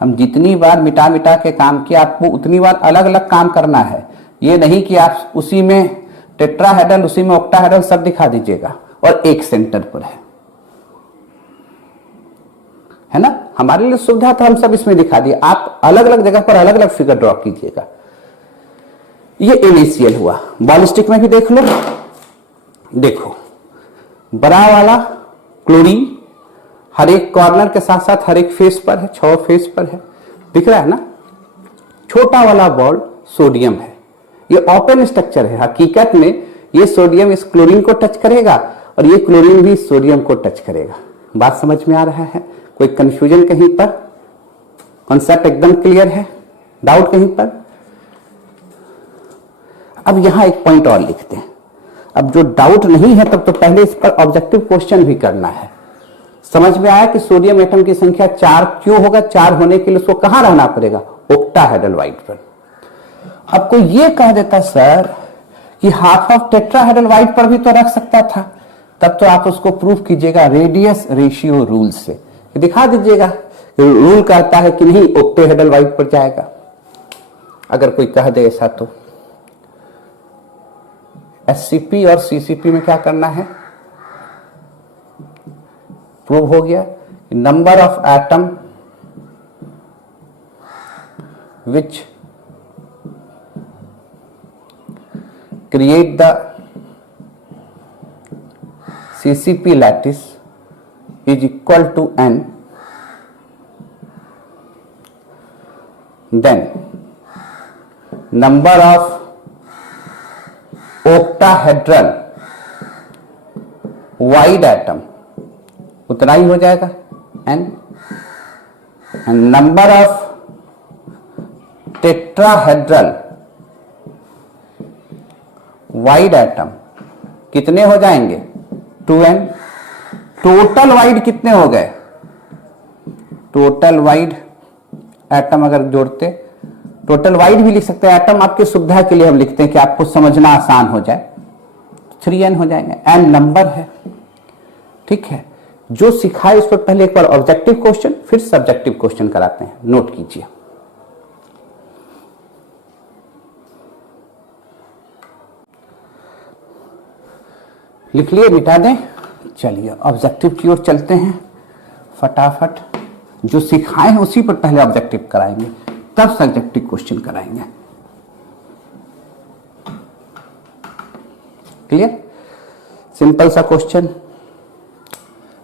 हम जितनी बार मिटा मिटा के काम किया, आपको उतनी बार अलग अलग काम करना है। ये नहीं कि आप उसी में टेट्राहेड्रल, उसी में ऑक्टाहेड्रल सब दिखा दीजिएगा और एक सेंटर पर है ना। हमारे लिए सुविधा तो हम सब इसमें दिखा दिए, आप अलग अलग जगह पर अलग अलग फिगर ड्रॉ कीजिएगा। ये NaCl हुआ। बॉलिस्टिक में भी देख लो, देखो बड़ा वाला क्लोरीन हर एक कॉर्नर के साथ साथ हर एक फेस पर है, 6 फेस पर है, दिख रहा है ना। छोटा वाला बॉल सोडियम है, ये ओपन स्ट्रक्चर है। हकीकत में ये सोडियम इस क्लोरीन को टच करेगा और ये क्लोरीन भी सोडियम को टच करेगा। बात समझ में आ रहा है? कोई कंफ्यूजन कहीं पर? कॉन्सेप्ट एकदम क्लियर है? डाउट कहीं पर? अब यहां एक पॉइंट और लिखते हैं। अब जो डाउट नहीं है तब तो पहले इस पर ऑब्जेक्टिव क्वेश्चन भी करना है। समझ में आया कि सोडियम एटम की संख्या 4 क्यों होगा? 4 होने के लिए उसको कहां रहना पड़ेगा? ऑक्टाहेड्रल वाइड पर। अब कोई ये कह देता सर कि हाफ ऑफ टेट्राहेड्रल वाइड पर भी तो रख सकता था, तब तो आप उसको प्रूफ कीजिएगा रेडियस रेशियो रूल से, दिखा दीजिएगा रूल कहता है कि नहीं ऑक्टाहेड्रल वाइड पर जाएगा। अगर कोई कह दे ऐसा तो SCP और CCP में क्या करना है? प्रूव हो गया number of atom which create the CCP lattice is equal to n, then number of octahedral wide atom उतना ही हो जाएगा n, and number of tetrahedral wide atom कितने हो जाएंगे? 2n। टोटल वाइड कितने हो गए? टोटल वाइड एटम अगर जोड़ते, टोटल वाइड भी लिख सकते हैं, एटम आपकी सुविधा के लिए हम लिखते हैं कि आपको समझना आसान हो जाए। 3n हो जाएंगे, n नंबर है, ठीक है। जो सिखाए उस पर पहले एक बार ऑब्जेक्टिव क्वेश्चन फिर सब्जेक्टिव क्वेश्चन कराते हैं, नोट कीजिए। लिख लिए, मिटा दें। चलिए ऑब्जेक्टिव की ओर चलते हैं फटाफट। जो सिखाए हैं उसी पर पहले ऑब्जेक्टिव कराएंगे, तब सब्जेक्टिव क्वेश्चन कराएंगे। क्लियर? सिंपल सा क्वेश्चन।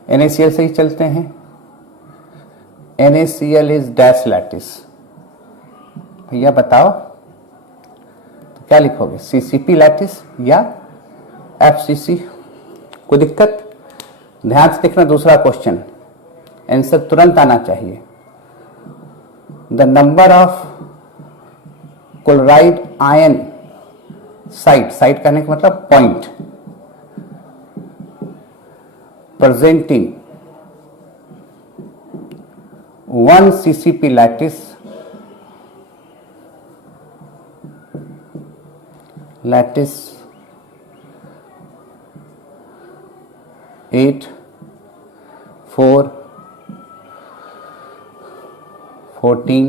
NaCl से ही चलते हैं। NaCl is dash lattice. भैया बताओ तो क्या लिखोगे? CCP लैटिस या FCC? कोई दिक्कत? ध्यान से देखना दूसरा क्वेश्चन, आंसर तुरंत आना चाहिए। The number of chloride ion site, site कहने का मतलब point, presenting 1 CCP lattice lattice 8, 4, 14,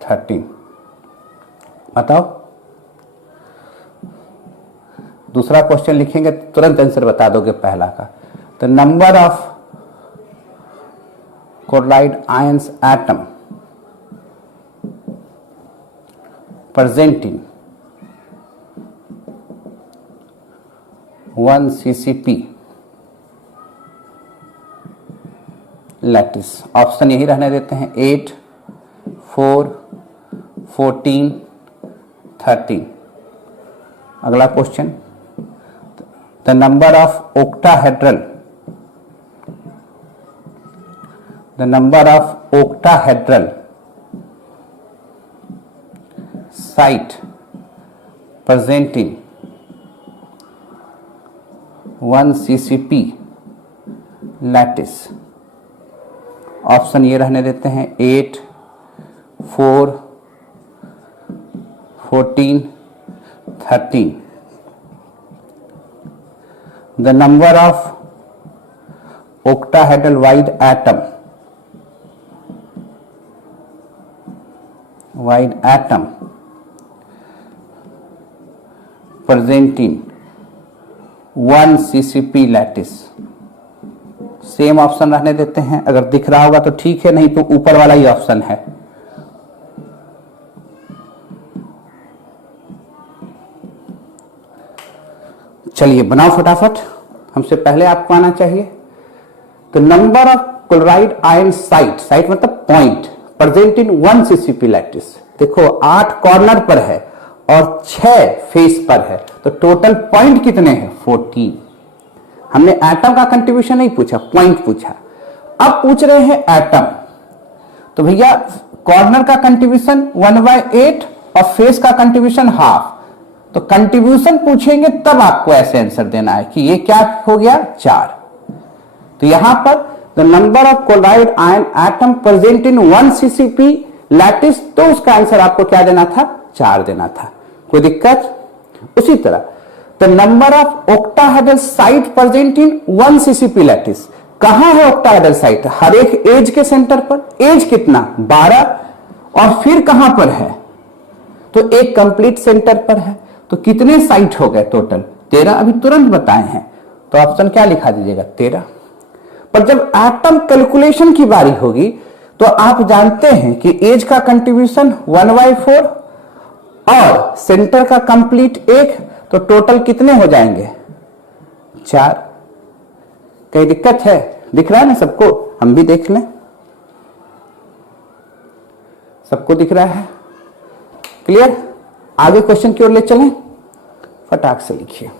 13। बताओ। दूसरा क्वेश्चन लिखेंगे तुरंत आंसर बता दोगे पहला का। The number of chloride ions atom presenting 1 CCP lattice. Option यही रहने देते हैं 8, 4, 14, 13। अगला question, the number of octahedral the number of octahedral site present in 1 CCP lattice। Option ये रहने देते हैं 8, 4, 14, 13। The number of octahedral wide atom present in 1 CCP lattice। Same option रहने देते हैं, अगर दिख रहा होगा तो ठीक है, नहीं तो ऊपर वाला ही ऑप्शन है। चलिए बनाओ फटाफट, हमसे पहले आपको आना चाहिए। तो number of chloride ion site मतलब point present in 1 CCP lattice. देखो 8 कॉर्नर पर है और 6 फेस पर है, तो टोटल पॉइंट कितने हैं? 14। हमने एटम का कंट्रीब्यूशन नहीं पूछा, पॉइंट पूछा। अब पूछ रहे हैं एटम, तो भैया कॉर्नर का कंट्रीब्यूशन 1/8 और फेस का कंट्रीब्यूशन हाफ। तो कंट्रीब्यूशन पूछेंगे तब आपको ऐसे आंसर देना है कि ये क्या हो गया 4। तो यहां पर the number of chloride ion atom present in 1 CCP lattice, तो उसका आंसर आपको क्या देना था? 4 देना था। कोई दिक्कत? उसी तरह the number of octahedral site present in 1 CCP lattice. कहां है ऑक्टाहेड्रल साइट? हर एक एज के सेंटर पर। एज कितना? 12। और फिर कहां पर है? तो एक कंप्लीट सेंटर पर है। तो कितने साइट हो गए टोटल? 13। अभी तुरंत बताए हैं, तो ऑप्शन क्या लिखा दीजिएगा? 13। पर जब एटम कैलकुलेशन की बारी होगी तो आप जानते हैं कि एज का कंट्रीब्यूशन 1/4 और सेंटर का कंप्लीट 1, तो टोटल कितने हो जाएंगे? 4। कहीं दिक्कत है? दिख रहा है ना सबको? हम भी देख लें, सबको दिख रहा है? क्लियर? आगे क्वेश्चन की ओर ले चलें, फटाक से लिखिए।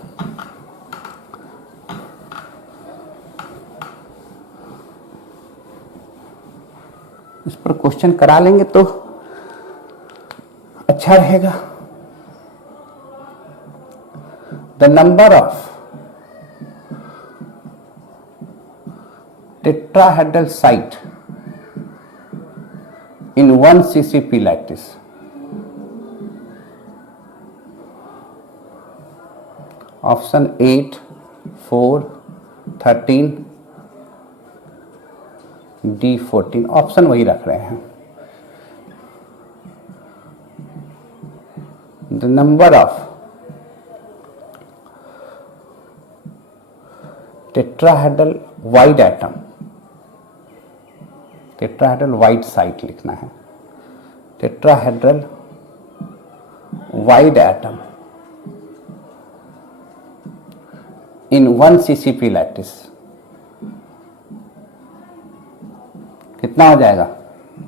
इस पर क्वेश्चन करा लेंगे तो अच्छा रहेगा। The number of tetrahedral site in 1 CCP lattice. Option 8, 4, 13, D 14। Option वही रख रहे हैं। The number of tetrahedral void atom, tetrahedral void site लिखना है। Tetrahedral void atom in 1 CCP lattice कितना हो जाएगा?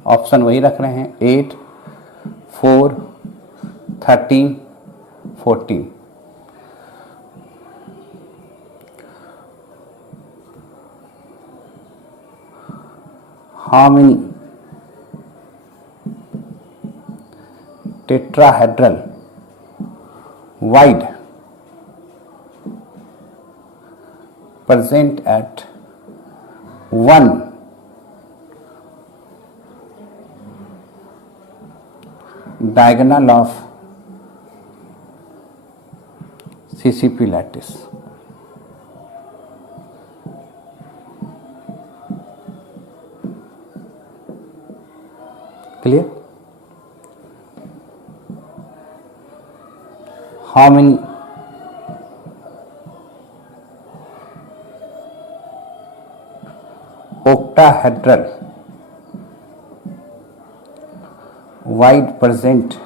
ऑप्शन वही रख रहे हैं, 8, 4, 13, 14। How many tetrahedral wide present at 1 diagonal of CCP lattice? Clear? How many octahedral wide present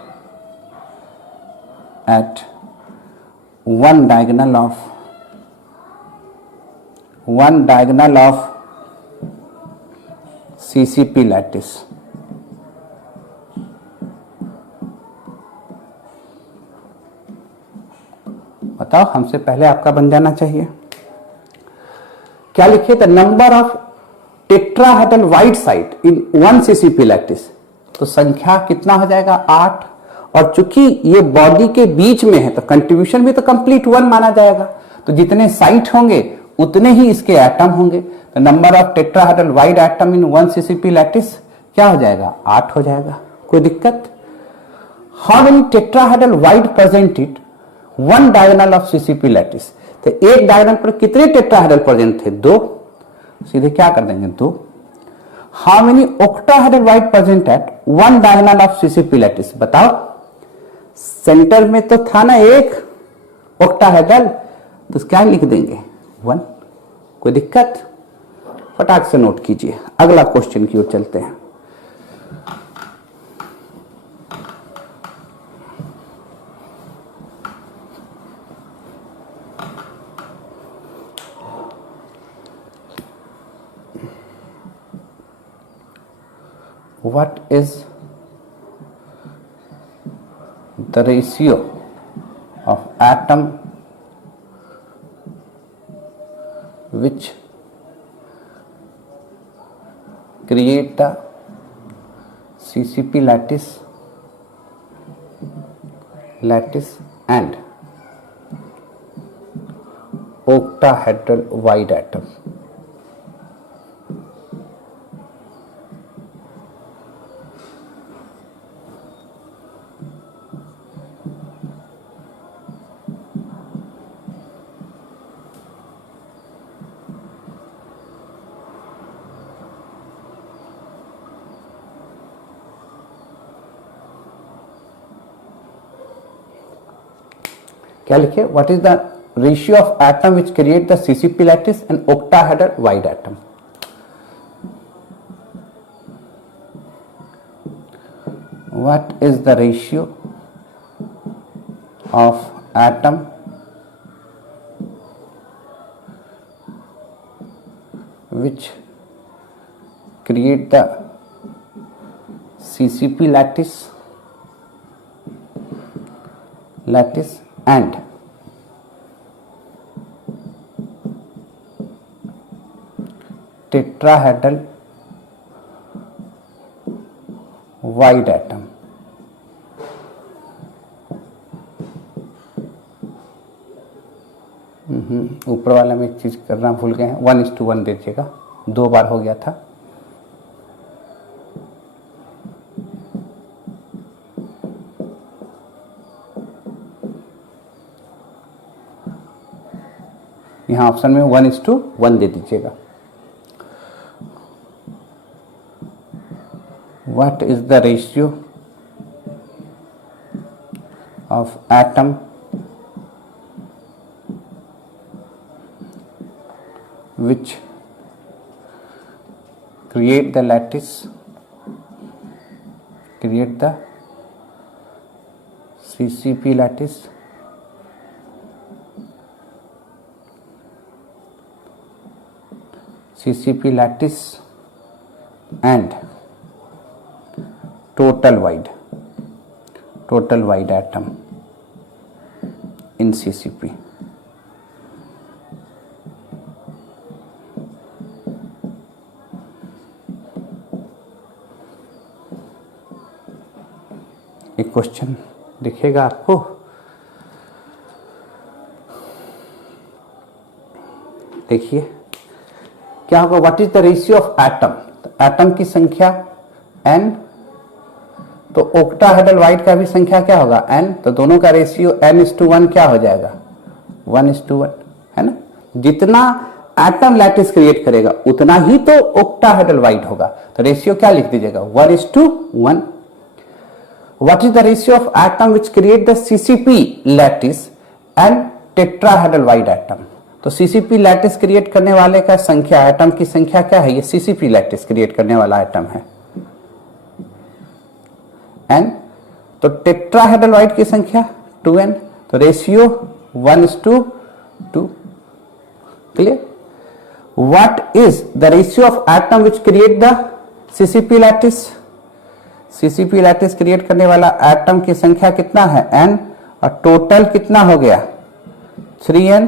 at one diagonal of CCP lattice? बताओ, हमसे पहले आपका बन जाना चाहिए। क्या लिखिए? The number of tetrahedral site in 1 CCP lattice, तो संख्या कितना हो जाएगा 8। और चूंकि ये बॉडी के बीच में है तो कंट्रीब्यूशन भी तो कंप्लीट 1 माना जाएगा, तो जितने साइट होंगे उतने ही इसके एटम होंगे। तो number of tetrahedral void atom in 1 CCP lattice क्या हो जाएगा 8 हो जाएगा। कोई दिक्कत? How many tetrahedral void presented 1 diagonal of CCP lattice, तो एक डायगोनल पर कितने टेट्राहेड्रल प्रेजेंट थे 2, सीधे क्या कर देंगे 2। How many octahedral wide present at 1 diagonal of CCP lattice, बताओ। सेंटर में तो था ना एक ऑक्टाहेड्रल, तो क्या लिख देंगे 1। कोई दिक्कत? फटाक से नोट कीजिए, अगला क्वेश्चन की ओर चलते हैं। What is the ratio of atom which create the CCP lattice and octahedral wide atom? क्या लिखे? What is the ratio of atom which create the CCP lattice and octahedral wide atom? What is the ratio of atom which create the CCP lattice and tetrahedral wide atom? ऊपर वाला में एक चीज करना भूल गए हैं, 1:1 दीजिएगा, 2 बार हो गया था। यहां ऑप्शन में 1:1 दे दीजिएगा। What is the ratio of atom which create the lattice, create the CCP lattice and total wide atom in CCP. एक क्वेश्चन दिखेगा आपको, देखिए क्या होगा। What is the ratio of atom, atom की संख्या n, तो ऑक्टाहेड्रल वाइड का भी संख्या क्या होगा n, तो दोनों का रेशियो n:1 क्या हो जाएगा 1:1, है ना। जितना एटम लैटिस क्रिएट करेगा उतना ही तो ऑक्टाहेड्रल वाइड होगा, तो रेशियो क्या लिख दीजिएगा 1:1। What is the ratio of atom which create the CCP lattice and tetrahedral wide atom? तो CCP लैटिस क्रिएट करने वाले का संख्या, एटम की संख्या क्या है, ये CCP लैटिस क्रिएट करने वाला एटम है n, तो टेट्राहेड्रल वाइड की संख्या 2n, तो ratio 1:2। Clear? What is the ratio of atom which create the CCP lattice, CCP lattice create करने वाला एटम की संख्या कितना है n, और टोटल कितना हो गया 3n,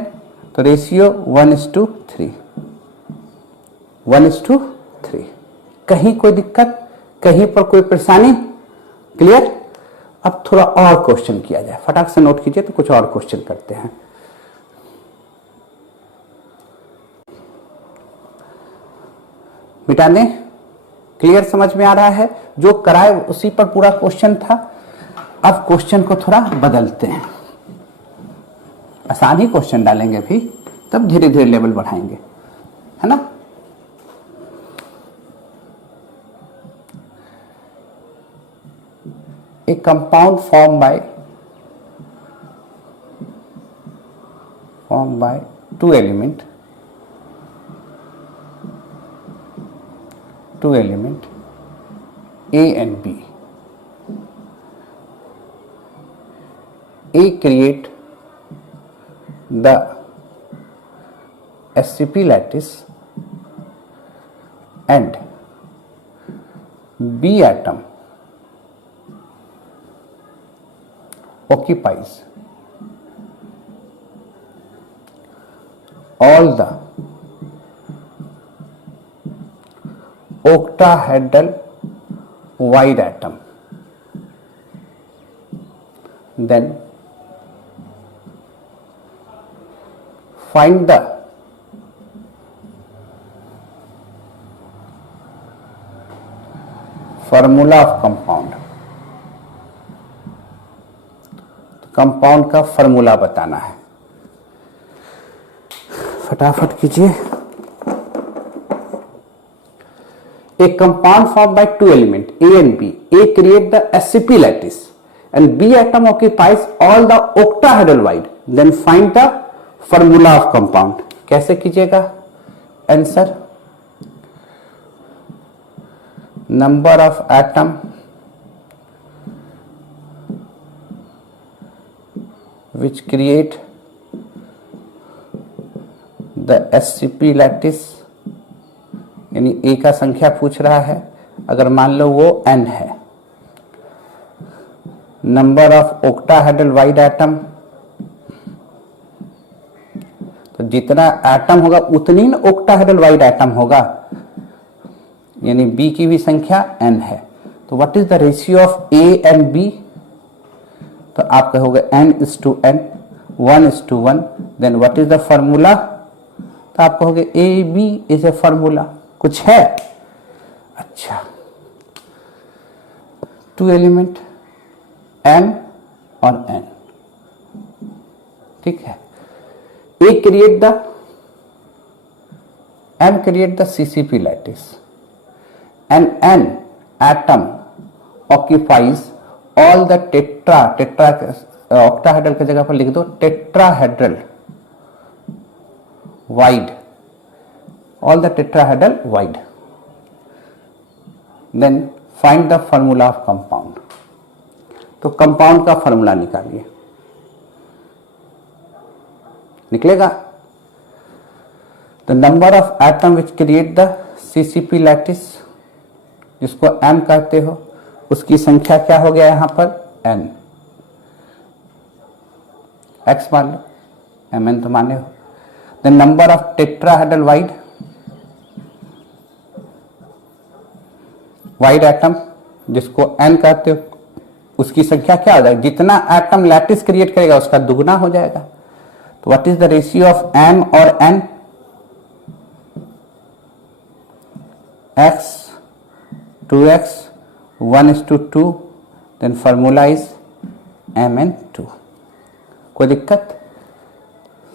तो रेशियो 1:3, 3। कहीं कोई दिक्कत, कहीं पर कोई परेशानी? क्लियर? अब थोड़ा और क्वेश्चन किया जाए, फटाक से नोट कीजिए, तो कुछ और क्वेश्चन करते हैं। मिटा दें? क्लियर, समझ में आ रहा है? जो कराए उसी पर पूरा क्वेश्चन था। अब क्वेश्चन को थोड़ा बदलते हैं, आसान ही क्वेश्चन डालेंगे भी, तब धीरे धीरे लेवल बढ़ाएंगे, है ना? A compound formed by two element A and B. A create the SCP lattice and B atom occupies all the octahedral wide atom, then find the formula of compound। Compound का फॉर्मूला बताना है, फटाफट कीजिए। A compound formed by two elements A and B. A create the SCP lattice and B atom occupies all the octahedral wide. Then find the formula of compound। कैसे कीजिएगा? Answer, number of atom which create the SCP lattice, यानी A का संख्या पूछ रहा है, अगर मान लो वो N है। Number of octahedral wide atom, तो जितना एटम होगा उतनी न ओक्टाहेड्रल वाइड एटम होगा, यानी B की भी संख्या N है। तो what is the ratio of A and B? तो आप कहोगे n:n, 1:1। Then what is the formula? तो आप कहोगे AB इज ए फॉर्मूला। कुछ है? अच्छा, टू एलिमेंट M और N, ठीक है। M create the CCP lattice and N atom occupies all the octahedral की जगह पर लिख दो tetrahedral wide, all the tetrahedral wide। then find the formula of compound। तो कंपाउंड का फॉर्मूला निकालिए, निकलेगा। The number of atom which create the CCP lattice, जिसको M कहते हो, उसकी संख्या क्या हो गया यहां पर? N। X मान लो, Mn तो माने हो। The number of tetrahedral void atom, जिसको N कहते हो, उसकी संख्या क्या हो जाएगी? जितना एटम लैटिस क्रिएट करेगा उसका दुगना हो जाएगा। तो what is the ratio of M और N? X 2x 1:2। Then formula is Mn2। कोई दिक्कत?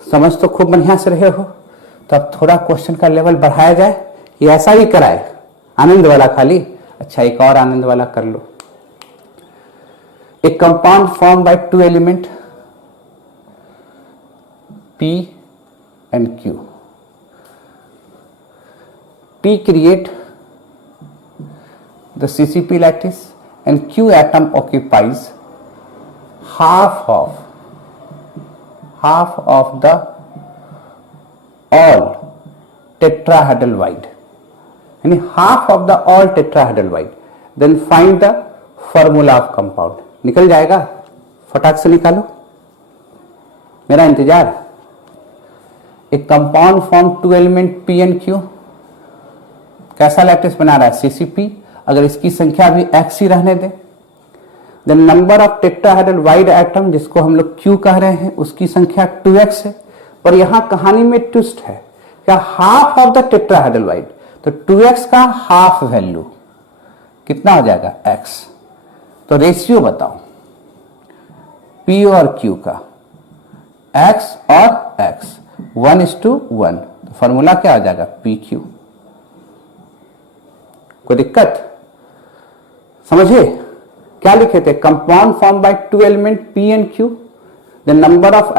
समझ तो खूब बढ़िया से रहे हो। तो अब थोड़ा क्वेश्चन का लेवल बढ़ाया जाए, ये ऐसा ही कराए आनंद वाला खाली? अच्छा, एक और आनंद वाला कर लो। A compound formed by two elements P and Q. P create the CCP lattice and Q atom occupies half of the all tetrahedral wide, यानी half of the all tetrahedral wide। then find the formula of compound। निकल जाएगा, फटाक से निकालो, मेरा इंतजार। एक compound form two element P and Q, कैसा लैटिस बना रहा है, सीसीपी। अगर इसकी संख्या भी x ही रहने दें, then number of tetrahedral void atom, जिसको हम लोग Q कह रहे हैं, उसकी संख्या 2x है। पर यहां कहानी में ट्विस्ट है, क्या half of the tetrahedral void, तो 2x का हाफ वैल्यू कितना हो जाएगा, x। तो रेशियो बताओ P और Q का, x और x 1:1, तो फॉर्मूला क्या हो जाएगा, PQ। कोई दिक्कत समझिए, क्या लिखे थे, compound form by two element P and Q, the number of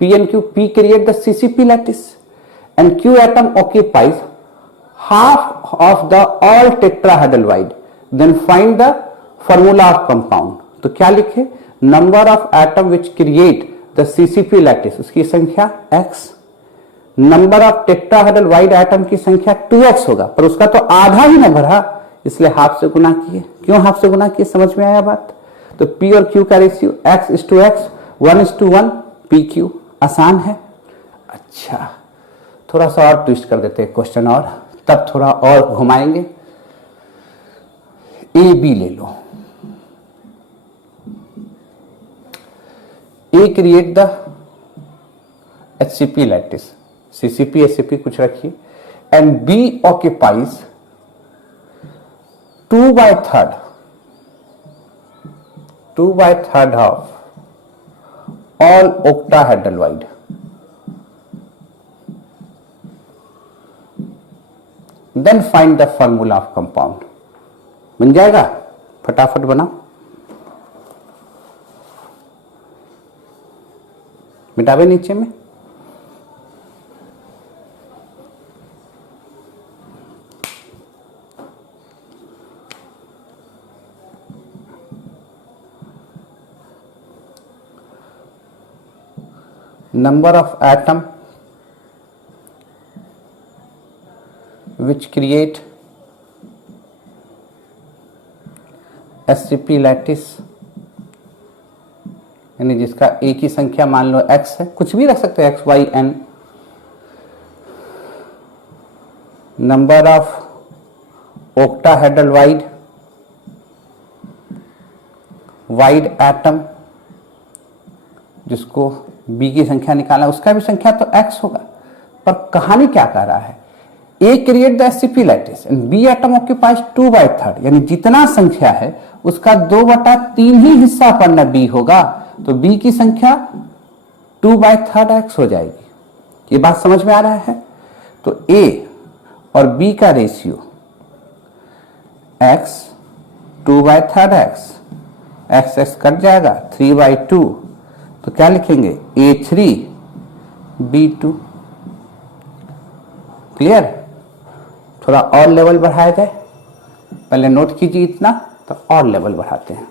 P and Q, P create the CCP lattice and Q atom occupies half of the all tetrahedral wide, then find the formula of compound। तो क्या लिखे, number of atom which create the CCP lattice, उसकी संख्या x, number of tetrahedral void atom की संख्या 2x होगा, पर उसका तो आधा ही नंबर है, इसलिए हाफ से गुना किए। क्यों हाफ से गुना किए, समझ में आया बात। तो P और Q का रेशियो x:x 1:1 PQ, आसान है। अच्छा, थोड़ा सा और ट्विस्ट कर देते हैं क्वेश्चन, और तब थोड़ा और घुमाएंगे। ए बी ले लो, A create the HCP lattice, CCP HCP कुछ रखिए, and B occupies 2/3 of all octahedral wide। Then find the formula of compound. बन जाएगा, फटाफट बनाओ, मिटावे नीचे में। Number of atom which create SCP lattice, यानी जिसका A की संख्या मान लो x है, कुछ भी रख सकते हैं, x y n। Number of octahedral wide atom, जिसको B की संख्या निकालना, उसका भी संख्या तो x होगा। पर कहानी क्या कर रहा है, A create the SCP lattice and B atom occupies 2/3, यानी जितना संख्या है उसका 2/3 ही हिस्सा पढ़ना B होगा, तो B की संख्या 2/3 x हो जाएगी। ये बात समझ में आ रहा है। तो A और B का रेशियो x 2/3 x कट जाएगा 3/2, तो क्या लिखेंगे, A3 B2। क्लियर। थोड़ा और लेवल बढ़ाया जाए, पहले नोट कीजिए इतना, तो और लेवल बढ़ाते हैं।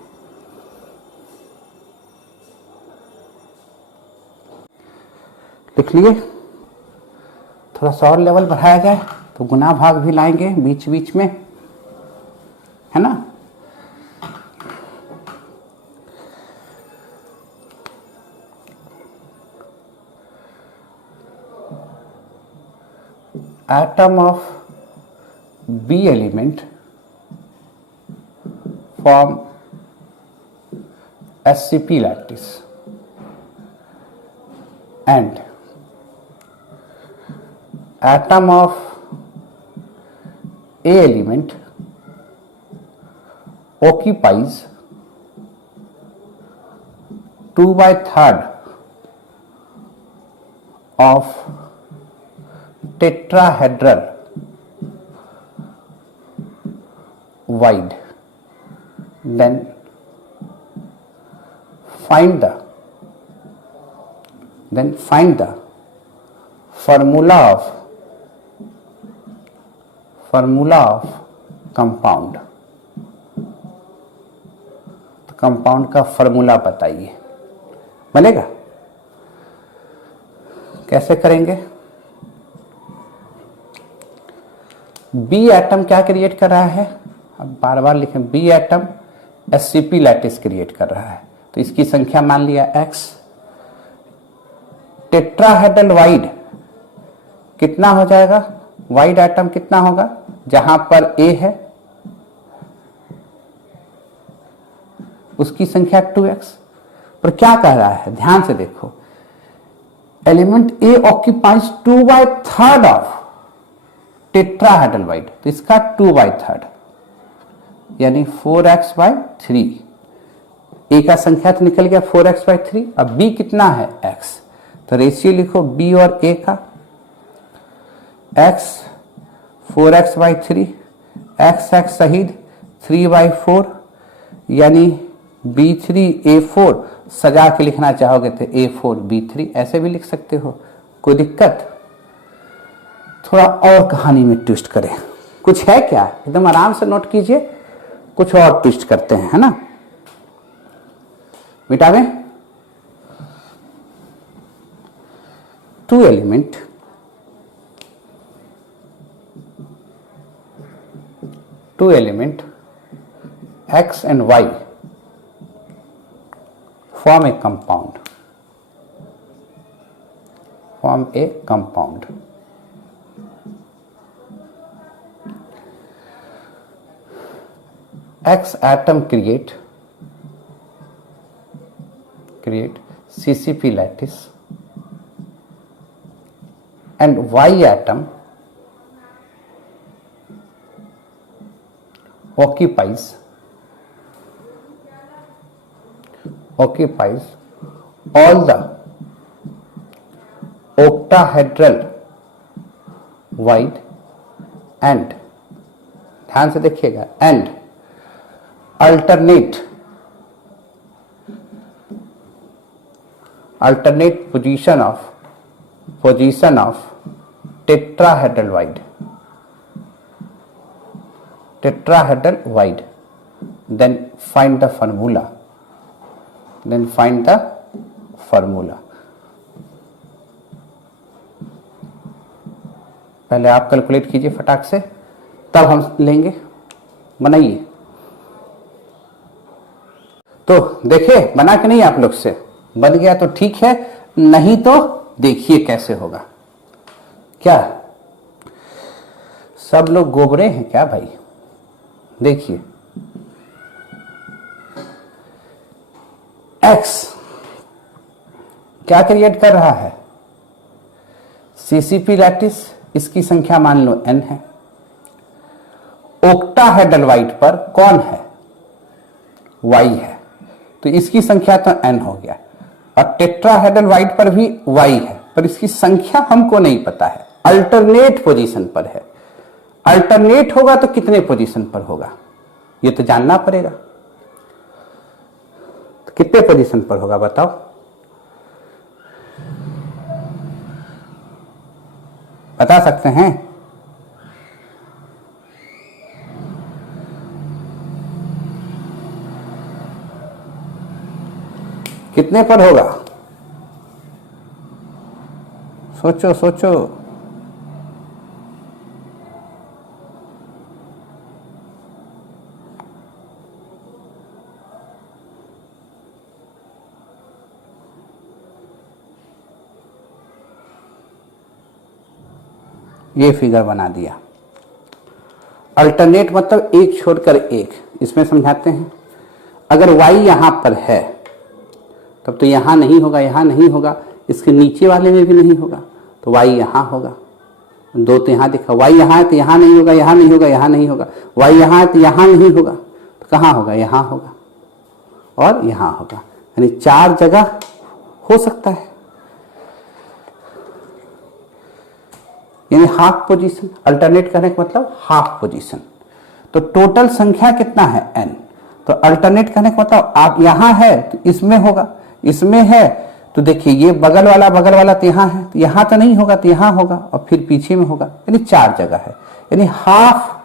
लिख लिए, थोड़ा सा और लेवल बढ़ाया जाए तो गुना भाग भी लाएंगे बीच बीच में, है ना। Atom of B element form SCP lattice and atom of A element occupies 2/3 of tetrahedral wide, then find the formula of compound। तो कंपाउंड का फॉर्मूला बताइए, बनेगा कैसे करेंगे। बी एटम क्या क्रिएट कर रहा है, अब बार बार लिखें, B atom SCP lattice create कर रहा है, तो इसकी संख्या मान लिया x। टेट्राहेड्रल वाइड कितना हो जाएगा, वाइड एटम कितना होगा जहां पर A है उसकी संख्या 2x। पर क्या कह रहा है, ध्यान से देखो, element A occupies 2/3 of tetrahedral, तो इसका 2/3 यानी 4x/3। A का संख्या तो निकल गया 4x/3। अब B कितना है, x, तो रेशियो लिखो B और A का, x 4x/3, x शहीद 3/4 यानी B3A4। सजा के लिखना चाहोगे तो A4B3 ऐसे भी लिख सकते हो, कोई दिक्कत? थोड़ा और कहानी में ट्विस्ट करें, कुछ है क्या, एकदम आराम से नोट कीजिए, कुछ और ट्विस्ट करते हैं, है ना। मिटावें, 2 element x and y form a compound, X atom create CCP lattice and Y atom occupies all the octahedral wide and, ध्यान से देखिएगा, and alternate position of tetrahedral wide, then find the formula. पहले आप कैलकुलेट कीजिए फटाक से, तब हम लेंगे, बनाइए। तो देखिए बना कि नहीं, आप लोग से बन गया तो ठीक है, नहीं तो देखिए कैसे होगा। क्या सब लोग गोबरे हैं क्या भाई? देखिए x क्या क्रिएट कर रहा है, सीसीपी लैटिस, इसकी संख्या मान लो n है। ओक्टाहेड्रल वाइड पर कौन है, y है, तो इसकी संख्या तो n हो गया। और टेट्राहेड्रल वाइड पर भी y है, पर इसकी संख्या हमको नहीं पता है, अल्टरनेट पोजीशन पर है। अल्टरनेट होगा तो कितने पोजीशन पर होगा ये तो जानना पड़ेगा। तो कितने पोजीशन पर होगा बताओ? बता सकते हैं? कितने पर होगा? सोचो सोचो। ये फिगर बना दिया। अल्टरनेट मतलब एक छोड़कर एक, इसमें समझाते हैं। अगर y यहां पर है तब तो यहां नहीं होगा, यहां नहीं होगा, इसके नीचे वाले में भी नहीं होगा, तो y यहां होगा। दो तो यहां दिखा, y यहां है तो यहां नहीं होगा, यहां नहीं होगा, यहां नहीं होगा, y यहां है तो यहां नहीं होगा, तो कहां होगा? यहां होगा और यहां होगा, यानी 4 जगह हो सकता है, यानी हाफ पोजीशन। अल्टरनेट करने का मतलब हाफ पोजीशन। तो टोटल संख्या कितना है? n। तो अल्टरनेट करने का मतलब आप यहां है तो इसमें होगा, इसमें है तो देखिए ये बगल वाला तो यहां है, तो यहां तो नहीं होगा, तो यहां होगा और फिर पीछे में होगा, यानी 4 जगह है, यानी हाफ।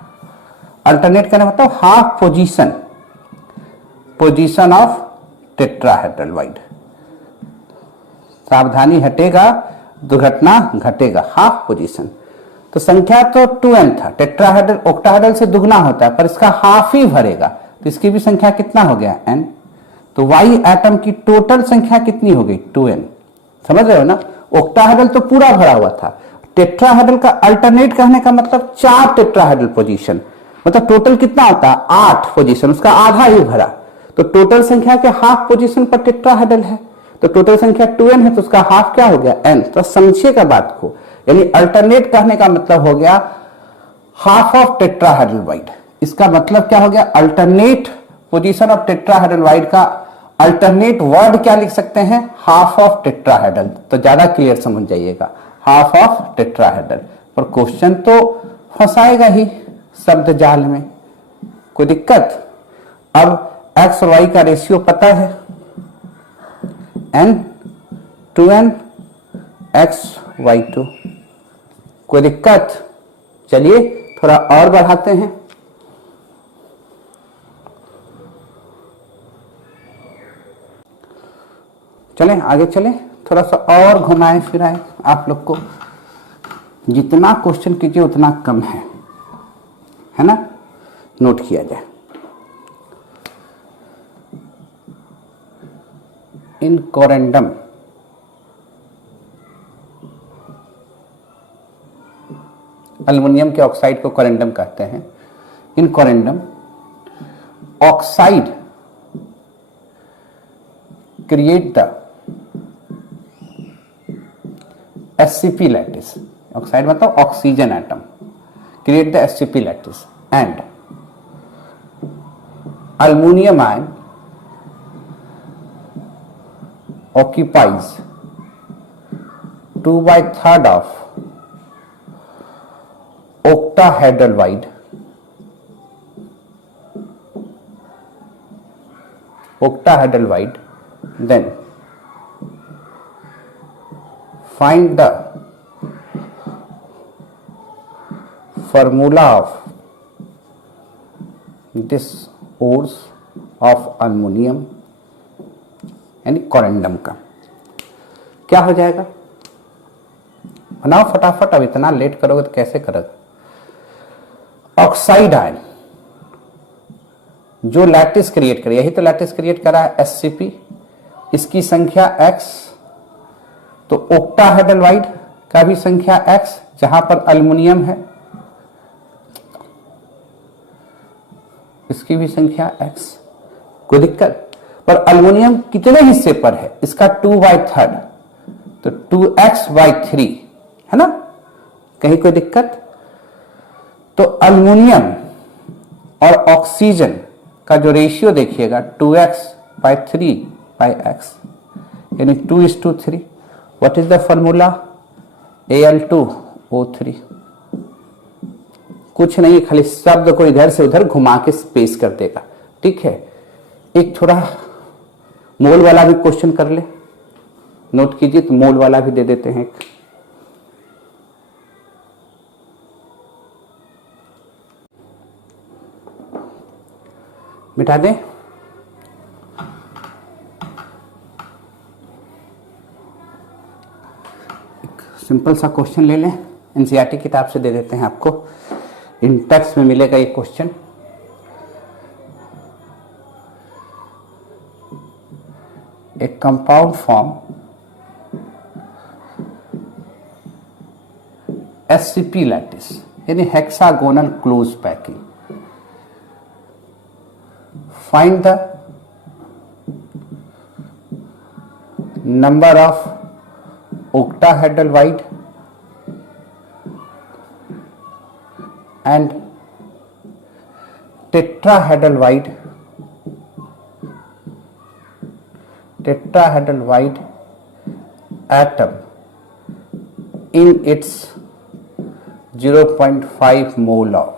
अल्टरनेट करने का मतलब half position of tetrahedral wide. सावधानी हटेगा, दुर्घटना घटेगा। Half position. तो संख्या तो 2n था, टेट्राहेड्रल ऑक्टाहेड्रल से दुगना होता है, पर इसका हाफ ही भरेगा, तो इसकी भी संख्या कितना हो गया? n। तो y एटम की टोटल संख्या कितनी हो गई? 2n। समझ रहे हो ना? ऑक्टाहेड्रल तो पूरा भरा हुआ था, टेट्राहेड्रल का अल्टरनेट कहने का मतलब 4 टेट्राहेड्रल पोजीशन, मतलब टोटल कितना होता है 8 पोजीशन, उसका आधा ही भरा। तो टोटल संख्या के हाफ पोजीशन पर टेट्राहेड्रल है, तो टोटल संख्या 2n है, तो उसका हाफ क्या हो गया n। तो समझिएगा बात को, यानी अल्टरनेट कहने का मतलब हो गया हाफ ऑफ टेट्राहेड्रल वाइड। इसका मतलब क्या हो गया, alternate position of tetrahedral wide का अल्टरनेट वर्ड क्या लिख सकते हैं, हाफ ऑफ टेट्राहेड्रल। तो ज्यादा क्लियर समझ जाइएगा, हाफ ऑफ टेट्राहेड्रल। पर क्वेश्चन तो फंसाएगा ही शब्द जाल में, कोई दिक्कत। अब x और y का रेशियो पता है, n 2n x/2, कोई दिक्कत। चलिए थोड़ा और बढ़ाते हैं, चलें आगे चलें, थोड़ा सा और घुमाएं फिराएं आप लोग को। जितना क्वेश्चन कीजिए उतना कम है ना, नोट किया जाए। इन कोरेंडम अल्युमिनियम के ऑक्साइड को कोरेंडम कहते हैं। In corundum oxide create the SCP lattice, oxide मतलब oxygen atom, create the SCP lattice and aluminium ion occupies 2/3 of octahedral wide then find the formula of this ores of aluminum यानी कोरेंडम का। क्या हो जाएगा, बनाओ फटाफट, अब इतना लेट करोगे तो कैसे करोगे। ऑक्साइड आयन जो लैटिस क्रिएट करे, यही तो लैटिस क्रिएट करा है SCP, इसकी संख्या x, तो ओक्टाहेड्रल वाइड का भी संख्या x, जहां पर अल्युमिनियम है इसकी भी संख्या x, कोई दिक्कत। पर अल्युमिनियम कितने हिस्से पर है, इसका 2/3, तो 2x/3 है ना, कहीं कोई दिक्कत। तो अल्युमिनियम और ऑक्सीजन का जो रेशियो देखिएगा 2x/3/x यानी 2:3। What is the formula, Al2O3। कुछ नहीं, खाली शब्द को इधर से उधर घुमा के स्पेस कर देगा, ठीक है। एक थोड़ा मोल वाला भी क्वेश्चन कर ले, नोट कीजिए, तो मोल वाला भी दे देते हैं एक। मिटा दें, एक सिंपल सा क्वेश्चन ले लें, एनसीईआरटी किताब से दे देते हैं आपको, इन टेक्स्ट में मिलेगा ये question. A compound form SCP lattice यानी hexagonal close packing. Find the number of octahedral wide and tetrahedral wide atom in its 0.5 mole of,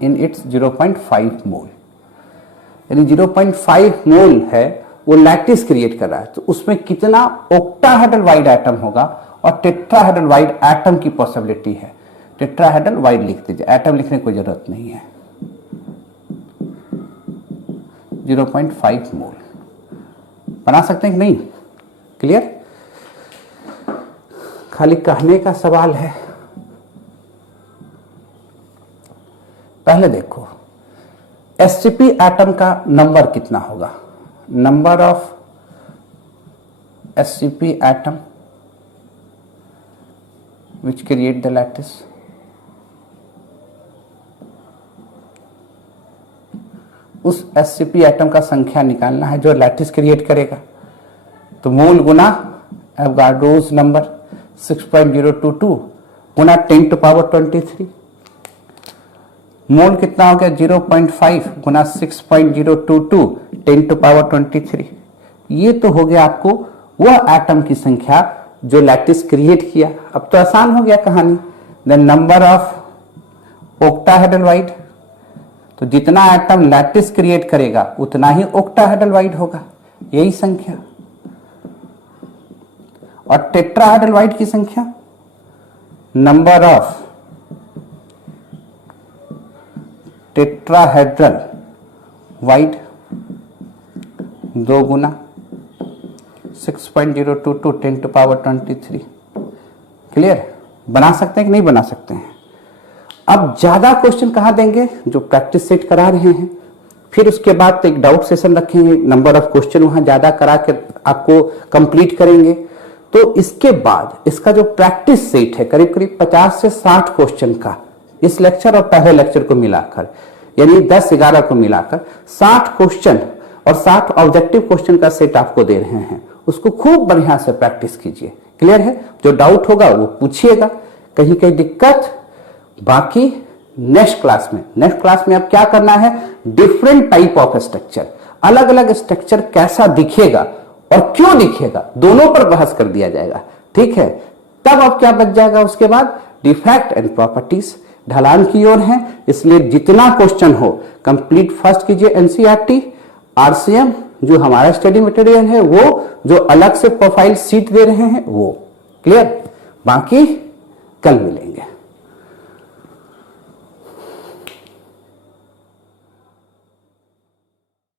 in its 0.5 मोल, यानी 0.5 मोल है वो लैटिस क्रिएट कर रहा है, तो उसमें कितना ओक्टाहेड्रल वाइड एटम होगा और टेट्राहेड्रल वाइड एटम की पॉसिबिलिटी है। टेट्राहेड्रल वाइड लिख दीजिए, एटम लिखने की कोई जरूरत नहीं है। 0.5 मोल बना सकते हैं कि नहीं, क्लियर, खाली कहने का सवाल है। पहले देखो SCP एटम का नंबर कितना होगा, number of SCP atom which create the lattice. उस एससीपी एटम का संख्या निकालना है जो लैटिस क्रिएट करेगा। तो मोल गुना एवोगाड्रोस नंबर 6.022 गुना 10 टू पावर 23। मोल कितना हो गया 0.5 गुना 6.022 10 टू पावर 23। ये तो हो गया आपको वह एटम की संख्या जो लैटिस क्रिएट किया। अब तो आसान हो गया कहानी। द नंबर ऑफ ओक्टाहेड्रल, तो जितना एटम लैटिस क्रिएट करेगा उतना ही ओक्टाहेड्रल होगा, यही संख्या। और टेट्राहेड्रल की संख्या नंबर ऑफ टेट्राहेड्रल वाइड 2 गुना 6.022 10 टू पावर 23। क्लियर? बना सकते हैं कि नहीं बना सकते हैं? अब ज्यादा क्वेश्चन कहाँ देंगे? जो प्रैक्टिस सेट करा रहे हैं, फिर उसके बाद तो एक डाउट सेशन रखेंगे, नंबर ऑफ क्वेश्चन वहां ज्यादा करा के आपको कंप्लीट करेंगे। तो इसके बाद इसका जो प्रैक्टिस सेट है करीब करीब 50 से 60 क्वेश्चन का, इस लेक्चर और पहले लेक्चर को मिलाकर, यानी 10-11 को मिलाकर 60 क्वेश्चन और 60 ऑब्जेक्टिव क्वेश्चन का सेट आपको दे रहे हैं। उसको खूब बढ़िया से प्रैक्टिस कीजिए। क्लियर है? जो डाउट होगा वो पूछिएगा, कहीं कहीं दिक्कत, बाकी नेक्स्ट क्लास में अब क्या करना है, डिफरेंट टाइप ऑफ स्ट्रक्चर, अलग अलग स्ट्रक्चर कैसा दिखेगा और क्यों दिखेगा, दोनों पर बहस कर दिया जाएगा। ठीक है? तब अब क्या बच जाएगा उसके बाद, डिफेक्ट एंड प्रॉपर्टीज। ढलान की ओर है, इसलिए जितना क्वेश्चन हो कंप्लीट फर्स्ट कीजिए। एनसीईआरटी, आरसीएम जो हमारा स्टडी मटेरियल है वो, जो अलग से प्रोफाइल सीट दे रहे हैं वो। क्लियर? बाकी कल मिलेंगे।